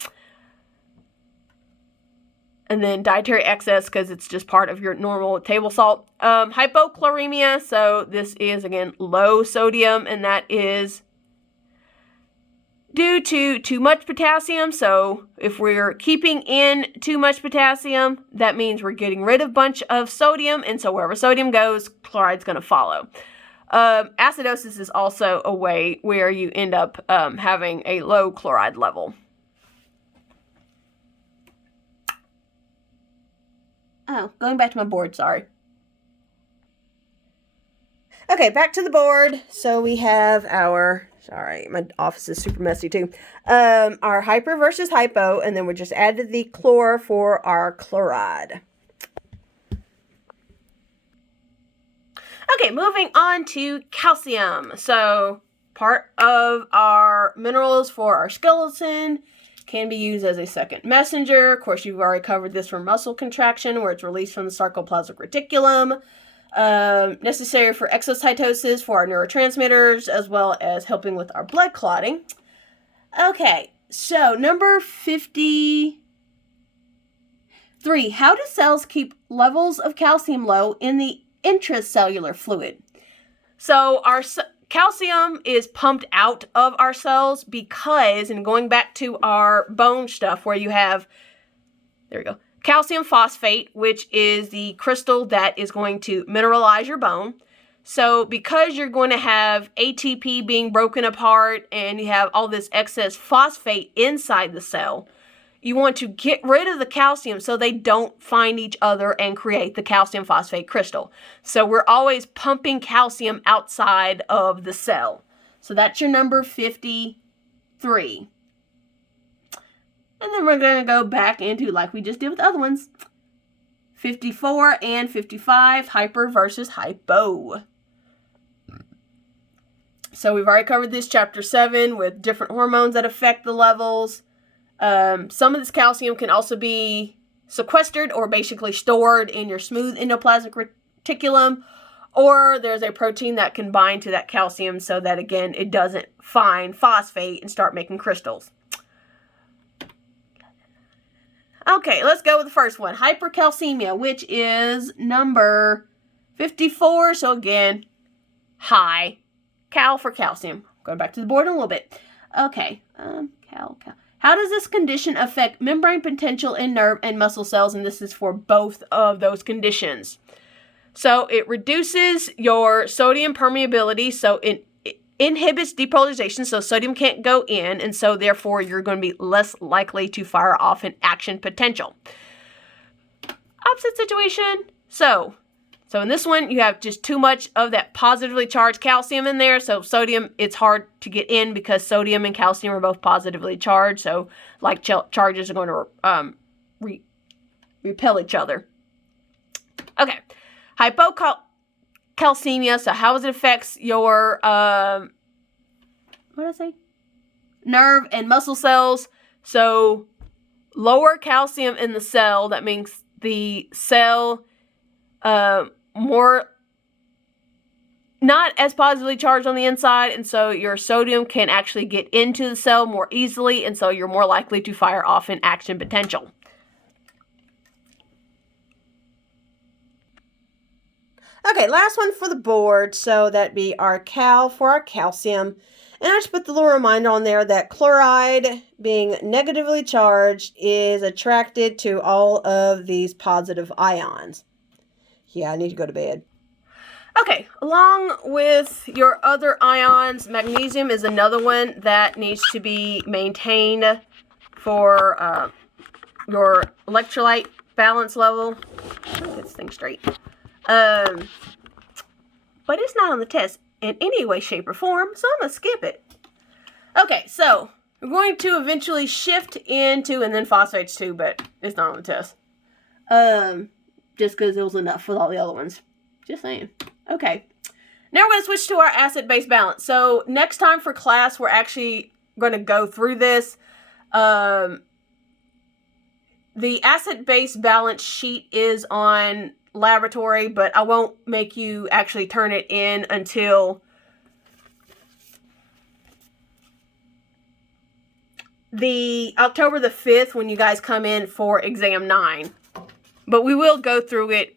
And then dietary excess, because it's just part of your normal table salt. Hypochloremia, so this is, again, low sodium, and that is due to too much potassium. So if we're keeping in too much potassium, that means we're getting rid of a bunch of sodium, and so wherever sodium goes, chloride's going to follow. Acidosis is also a way where you end up having a low chloride level. Oh, going back to my board, sorry. Okay, back to the board. So we have our, sorry, my office is super messy too. Our hyper versus hypo, and then we just added the chlor for our chloride. Okay, moving on to calcium. So part of our minerals for our skeleton. Can be used as a second messenger. Of course, you've already covered this for muscle contraction, where it's released from the sarcoplasmic reticulum. Necessary for exocytosis for our neurotransmitters, as well as helping with our blood clotting. Okay, so number 53. How do cells keep levels of calcium low in the intracellular fluid? So our calcium is pumped out of our cells because, and going back to our bone stuff where you have, there we go, calcium phosphate, which is the crystal that is going to mineralize your bone. So because you're going to have ATP being broken apart and you have all this excess phosphate inside the cell, you want to get rid of the calcium so they don't find each other and create the calcium phosphate crystal. So we're always pumping calcium outside of the cell. So that's your number 53. And then we're going to go back into, like we just did with the other ones, 54 and 55, hyper versus hypo. So we've already covered this chapter 7 with different hormones that affect the levels. Some of this calcium can also be sequestered or basically stored in your smooth endoplasmic reticulum, or there's a protein that can bind to that calcium so that, again, it doesn't find phosphate and start making crystals. Okay, let's go with the first one, hypercalcemia, which is number 54. So again, high. Cal for calcium. Going back to the board in a little bit. Okay, cal. How does this condition affect membrane potential in nerve and muscle cells? And this is for both of those conditions. So it reduces your sodium permeability, so it inhibits depolarization, so sodium can't go in, and so therefore you're going to be less likely to fire off an action potential. Opposite situation, so So in this one, you have just too much of that positively charged calcium in there. So sodium, it's hard to get in because sodium and calcium are both positively charged. So like charges are going to repel each other. Okay. Hypocalcemia. So how it affects your, what did I say? Nerve and muscle cells. So lower calcium in the cell. That means the cell more not as positively charged on the inside, and so your sodium can actually get into the cell more easily, and so you're more likely to fire off an action potential. Okay, last one for the board, so that'd be our cal for our calcium. And I just put the little reminder on there that chloride, being negatively charged, is attracted to all of these positive ions. Yeah, I need to go to bed. Okay, along with your other ions, magnesium is another one that needs to be maintained for your electrolyte balance level. Let me get this thing straight. But it's not on the test in any way, shape, or form, so I'm going to skip it. Okay, so we're going to eventually shift into, and then phosphates too, but it's not on the test. Just because it was enough with all the other ones. Just saying. Okay. Now we're going to switch to our acid-base balance. So next time for class, we're actually going to go through this. The acid-base balance sheet is on laboratory, but I won't make you actually turn it in until the October the 5th when you guys come in for exam 9. But we will go through it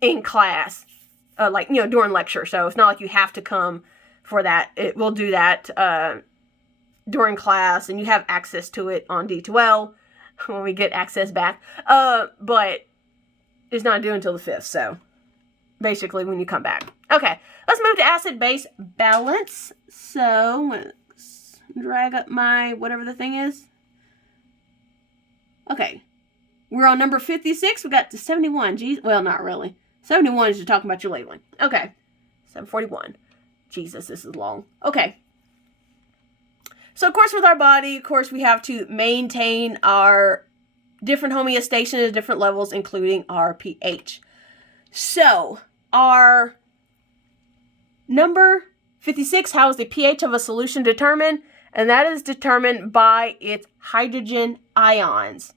in class, during lecture. So it's not like you have to come for that. We'll do that during class, and you have access to it on D12 when we get access back. But it's not due until the 5th, so basically when you come back. Okay, let's move to acid-base balance. So I'm going to drag up my whatever the thing is. Okay. We're on number 56. We got to 71. Geez, well, not really. 71 is just talking about your labeling. Okay. 741. Jesus, this is long. Okay. So, of course, with our body, of course, we have to maintain our different homeostasis at different levels, including our pH. So, our number 56, how is the pH of a solution determined? And that is determined by its hydrogen ions.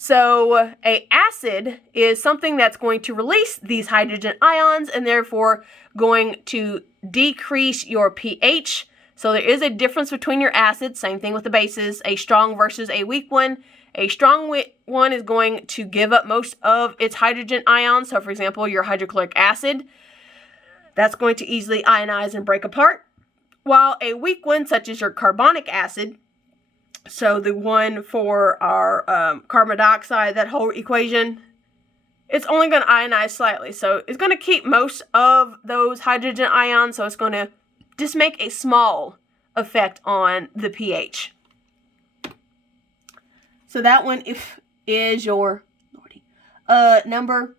So a acid is something that's going to release these hydrogen ions and therefore going to decrease your pH. So there is a difference between your acids, same thing with the bases, a strong versus a weak one. A strong one is going to give up most of its hydrogen ions. So for example, your hydrochloric acid, that's going to easily ionize and break apart. While a weak one, such as your carbonic acid, so the one for our carbon dioxide, that whole equation, it's only going to ionize slightly. So it's going to keep most of those hydrogen ions, so it's going to just make a small effect on the pH. So that one is your number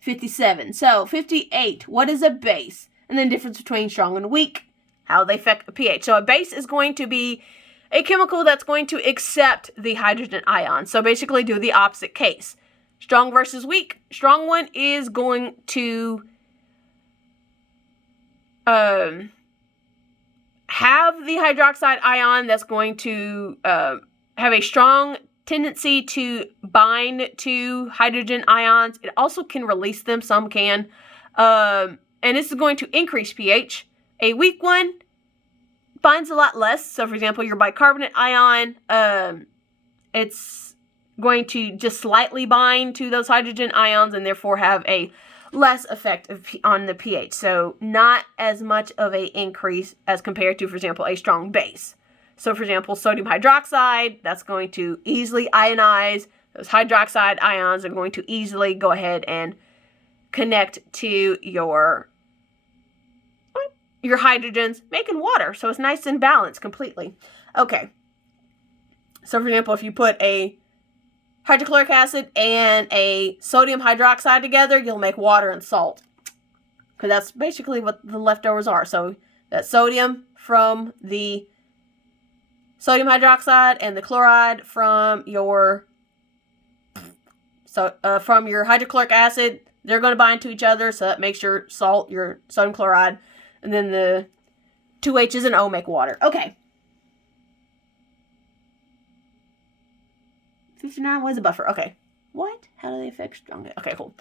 57. So 58, what is a base? And then difference between strong and weak, how they affect the pH. So a base is going to be a chemical that's going to accept the hydrogen ion. So basically do the opposite case. Strong versus weak. Strong one is going to have the hydroxide ion that's going to have a strong tendency to bind to hydrogen ions. It also can release them. Some can. And this is going to increase pH. A weak one binds a lot less. So, for example, your bicarbonate ion, it's going to just slightly bind to those hydrogen ions and therefore have a less effect on the pH. So, not as much of an increase as compared to, for example, a strong base. So, for example, sodium hydroxide, that's going to easily ionize. Those hydroxide ions are going to easily go ahead and connect to your hydrogens, making water. So it's nice and balanced completely. Okay. So for example, if you put a hydrochloric acid and a sodium hydroxide together, you'll make water and salt. Because that's basically what the leftovers are. So that sodium from the sodium hydroxide and the chloride from your hydrochloric acid, they're going to bind to each other, so that makes your salt, your sodium chloride, and then the two H's and O make water. Okay. 59, what is a buffer? Okay. What? How do they affect strong? Okay, cool.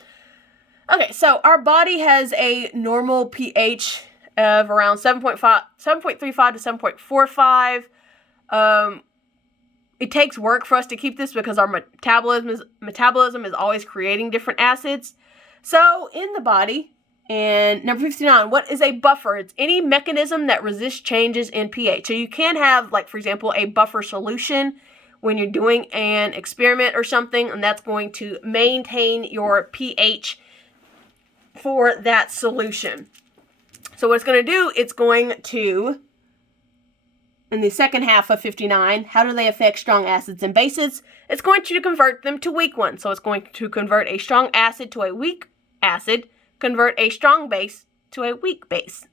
Okay, so our body has a normal pH of around 7.35 to 7.45. It takes work for us to keep this because our metabolism is always creating different acids. So in the body, and number 59, what is a buffer? It's any mechanism that resists changes in pH. So you can have, like, for example, a buffer solution when you're doing an experiment or something, and that's going to maintain your pH for that solution. So what it's going to do, it's going to, in the second half of 59, how do they affect strong acids and bases? It's going to convert them to weak ones. So it's going to convert a strong acid to a weak acid, convert a strong base to a weak base.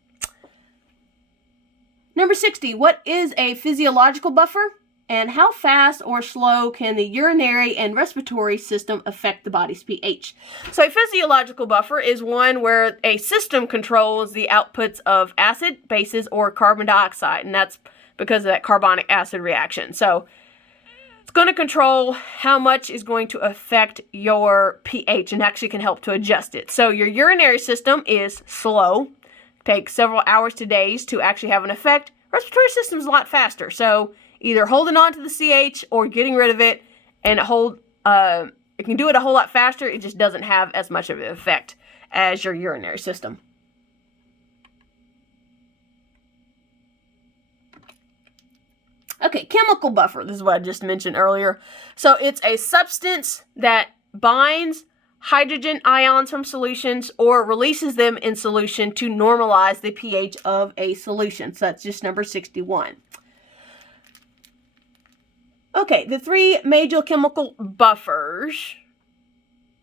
Number 60, what is a physiological buffer? And how fast or slow can the urinary and respiratory system affect the body's pH? So a physiological buffer is one where a system controls the outputs of acid, bases, or carbon dioxide. And that's because of that carbonic acid reaction. So it's going to control how much is going to affect your pH and actually can help to adjust it. So your urinary system is slow. It takes several hours to days to actually have an effect. Respiratory system is a lot faster. So either holding on to the CH or getting rid of it, and it can do it a whole lot faster. It just doesn't have as much of an effect as your urinary system. Okay, chemical buffer. This is what I just mentioned earlier. So it's a substance that binds hydrogen ions from solutions or releases them in solution to normalize the pH of a solution. So that's just number 61. Okay, the three major chemical buffers.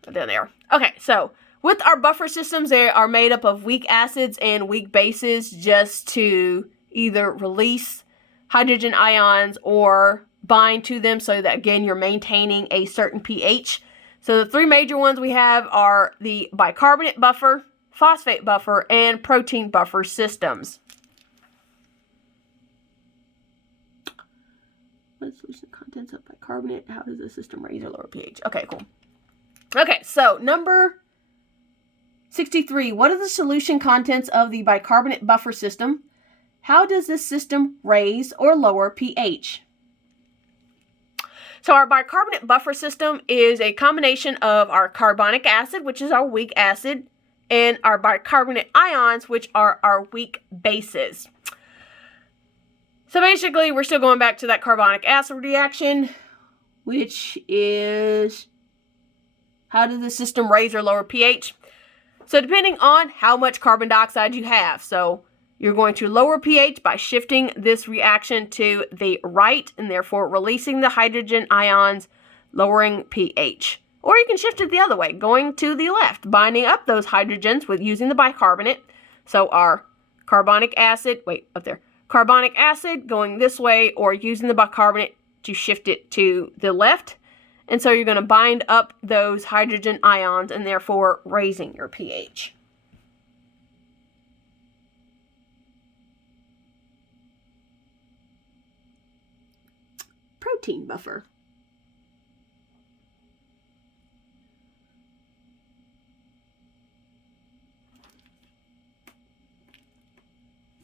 There they are. Okay, so with our buffer systems, they are made up of weak acids and weak bases just to either release hydrogen ions or bind to them so that, again, you're maintaining a certain pH. So the three major ones we have are the bicarbonate buffer, phosphate buffer, and protein buffer systems. What solution contents of bicarbonate? How does the system raise or lower pH? Okay, cool. Okay, so number 63. What are the solution contents of the bicarbonate buffer system? How does this system raise or lower pH? So our bicarbonate buffer system is a combination of our carbonic acid, which is our weak acid, and our bicarbonate ions, which are our weak bases. So basically, we're still going back to that carbonic acid reaction, which is how does the system raise or lower pH? So depending on how much carbon dioxide you have. So you're going to lower pH by shifting this reaction to the right and therefore releasing the hydrogen ions, lowering pH. Or you can shift it the other way, going to the left, binding up those hydrogens with using the bicarbonate. So our carbonic acid, carbonic acid going this way, or using the bicarbonate to shift it to the left. And so you're going to bind up those hydrogen ions and therefore raising your pH. Protein buffer.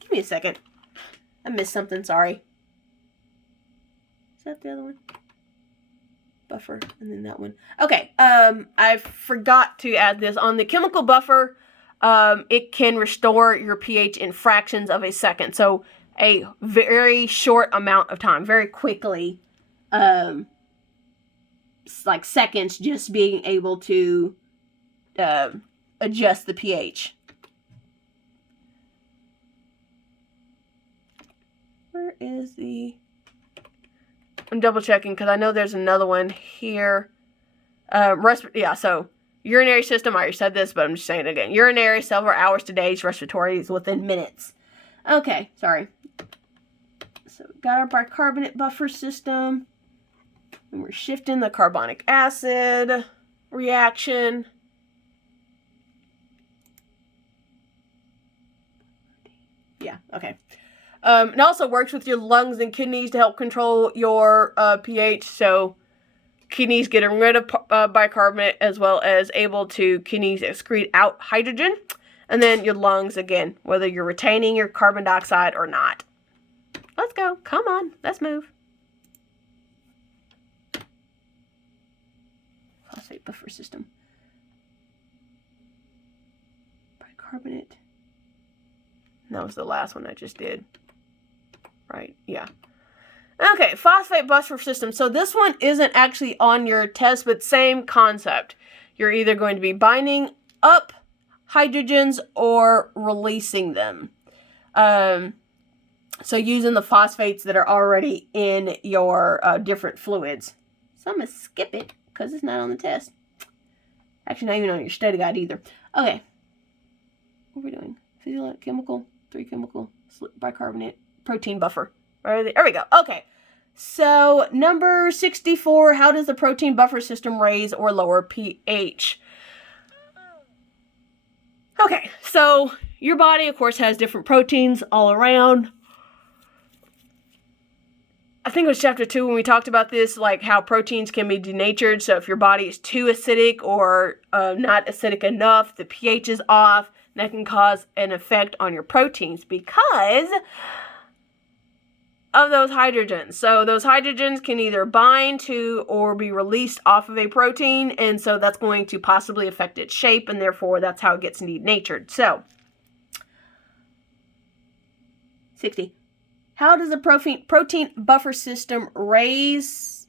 Give me a second. I missed something, sorry. Is that the other one? Buffer, and then that one. Okay, I forgot to add this. On the chemical buffer, it can restore your pH in fractions of a second. So a very short amount of time, very quickly, like seconds, just being able to adjust the pH. Where is the... I'm double checking because I know there's another one here. So urinary system, I already said this, but I'm just saying it again. Urinary, several hours to days. Respiratory is within minutes. Okay, sorry. So we got our bicarbonate buffer system. And we're shifting the carbonic acid reaction. Yeah, okay. It also works with your lungs and kidneys to help control your pH. So kidneys getting rid of bicarbonate, as well as kidneys excrete out hydrogen. And then your lungs, again, whether you're retaining your carbon dioxide or not. Let's go. Come on. Let's move. Phosphate buffer system. Bicarbonate. That was the last one I just did. Right? Yeah. Okay, phosphate buffer system. So this one isn't actually on your test, but same concept. You're either going to be binding up hydrogens or releasing them. So using the phosphates that are already in your different fluids. So I'm going to skip it because it's not on the test. Actually, not even on your study guide either. Okay. What are we doing? Physiological, chemical, 3 chemical, bicarbonate, protein buffer. Right there we go. Okay. So number 64, how does the protein buffer system raise or lower pH? Okay, so your body, of course, has different proteins all around. I think it was chapter 2 when we talked about this, like how proteins can be denatured. So if your body is too acidic or not acidic enough, the pH is off, that can cause an effect on your proteins because of those hydrogens. So those hydrogens can either bind to or be released off of a protein, and so that's going to possibly affect its shape, and therefore that's how it gets denatured. So 60. How does a protein buffer system raise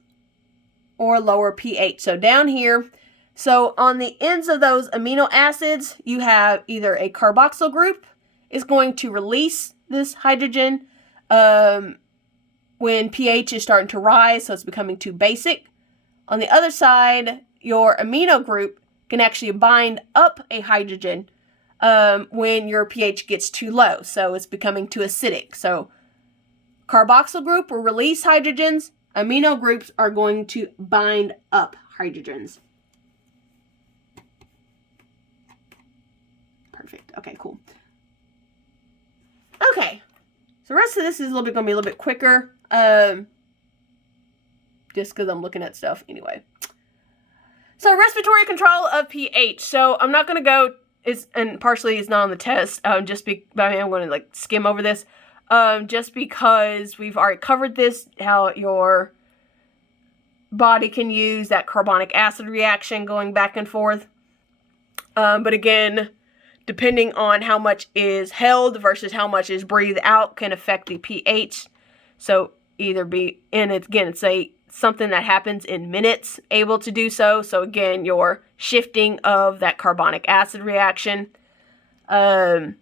or lower pH? So down here, so on the ends of those amino acids, you have either a carboxyl group is going to release this hydrogen when pH is starting to rise, so it's becoming too basic. On the other side, your amino group can actually bind up a hydrogen when your pH gets too low, so it's becoming too acidic. So carboxyl group will release hydrogens. Amino groups are going to bind up hydrogens. Perfect. Okay, cool. Okay. So the rest of this is going to be a little bit quicker. Just because I'm looking at stuff anyway. So respiratory control of pH. So I'm not going to go, and partially it's not on the test, I'm going to skim over this. Just because we've already covered this, how your body can use that carbonic acid reaction going back and forth. But again, depending on how much is held versus how much is breathed out can affect the pH. So it's something that happens in minutes able to do so. So again, your shifting of that carbonic acid reaction. So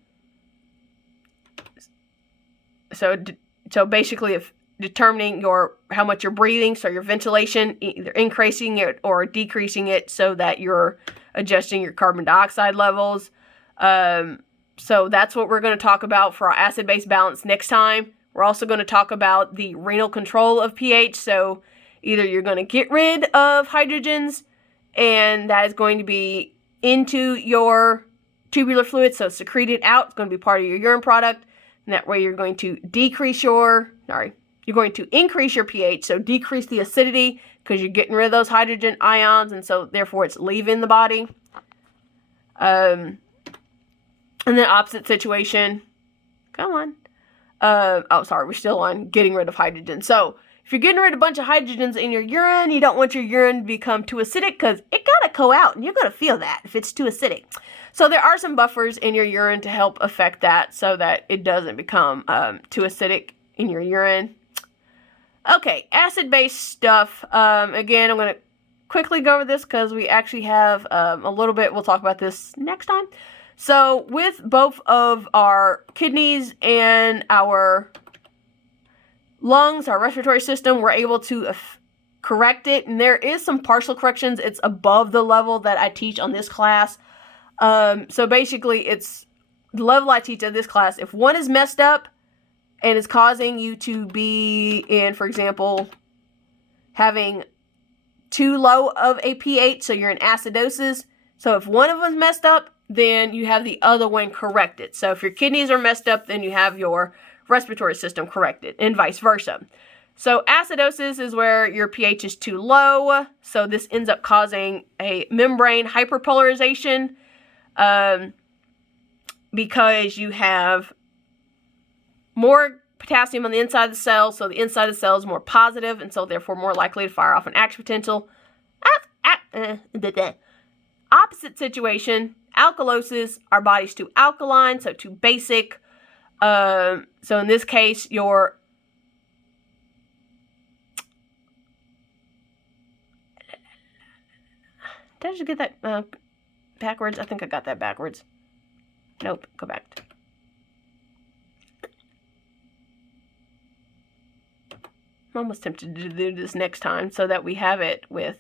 basically, if determining how much you're breathing, so your ventilation, either increasing it or decreasing it, so that you're adjusting your carbon dioxide levels. So that's what we're going to talk about for our acid-base balance next time. We're also going to talk about the renal control of pH. So either you're going to get rid of hydrogens, and that is going to be into your tubular fluid, so secreted out. It's going to be part of your urine product. And that way you're going to increase your pH, so decrease the acidity because you're getting rid of those hydrogen ions, and so therefore it's leaving the body. And then opposite situation, come on. We're still on getting rid of hydrogen. So if you're getting rid of a bunch of hydrogens in your urine, you don't want your urine to become too acidic because it gotta go out, and you're gonna feel that if it's too acidic. So there are some buffers in your urine to help affect that so that it doesn't become too acidic in your urine. Okay, acid-based stuff. Again, I'm going to quickly go over this because we actually have a little bit. We'll talk about this next time. So with both of our kidneys and our lungs, our respiratory system, we're able to correct it. And there is some partial corrections. It's above the level that I teach on this class. So basically, it's the level I teach at this class. If one is messed up and is causing you to be in, for example, having too low of a pH, so you're in acidosis. So if one of them's messed up, then you have the other one corrected. So if your kidneys are messed up, then you have your respiratory system corrected, and vice versa. So acidosis is where your pH is too low. So this ends up causing a membrane hyperpolarization because you have more potassium on the inside of the cell. So the inside of the cell is more positive, and so therefore more likely to fire off an action potential. Opposite situation, alkalosis, our body's too alkaline, so too basic. So in this case, your did I just get that backwards? I think I got that backwards. Nope, go back. I'm almost tempted to do this next time so that we have it with...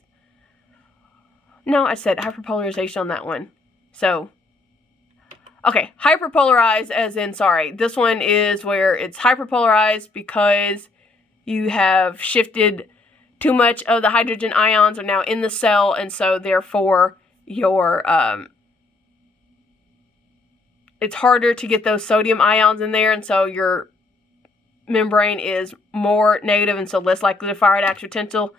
No, I said hyperpolarization on that one. So, okay, hyperpolarized as in, sorry, this one is where it's hyperpolarized because you have shifted too much of the hydrogen ions are now in the cell, and so therefore your it's harder to get those sodium ions in there, and so your membrane is more negative and so less likely to fire an action potential.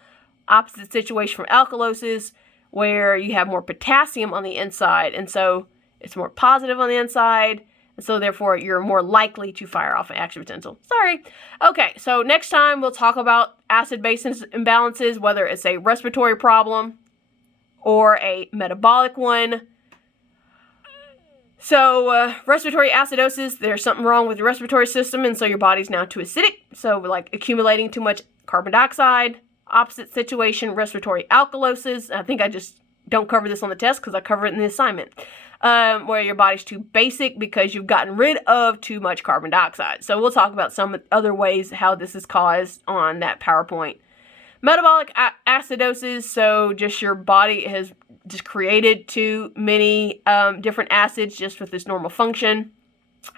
Opposite situation from alkalosis, where you have more potassium on the inside, and so it's more positive on the inside, and so therefore you're more likely to fire off an action potential. Sorry. Okay, so next time we'll talk about acid-base imbalances, whether it's a respiratory problem or a metabolic one. So respiratory acidosis, there's something wrong with your respiratory system, and so your body's now too acidic, so like accumulating too much carbon dioxide. Opposite situation, respiratory alkalosis. I think I just don't cover this on the test because I cover it in the assignment. Where your body's too basic because you've gotten rid of too much carbon dioxide. So we'll talk about some other ways how this is caused on that PowerPoint. Metabolic acidosis, so just your body has just created too many different acids just with this normal function.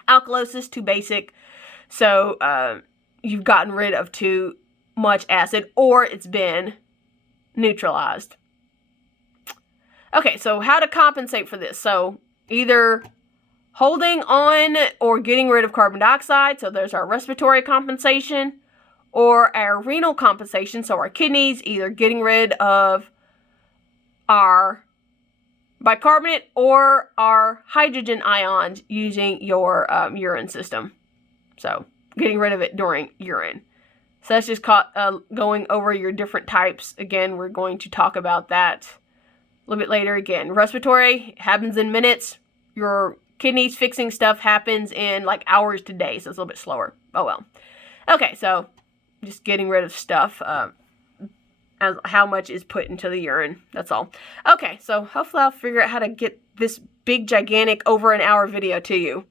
Alkalosis, too basic, so you've gotten rid of too much acid, or it's been neutralized. Okay, so how to compensate for this? So either holding on or getting rid of carbon dioxide, so there's our respiratory compensation, or our renal compensation, so our kidneys either getting rid of our bicarbonate or our hydrogen ions using your urine system. So getting rid of it during urine. So that's just going over your different types. Again, we're going to talk about that a little bit later. Again, respiratory happens in minutes. Your kidneys fixing stuff happens in like hours to days, so it's a little bit slower. Oh well. Okay, so just getting rid of stuff, as how much is put into the urine. That's all. Okay, so hopefully I'll figure out how to get this big, gigantic, over an hour video to you.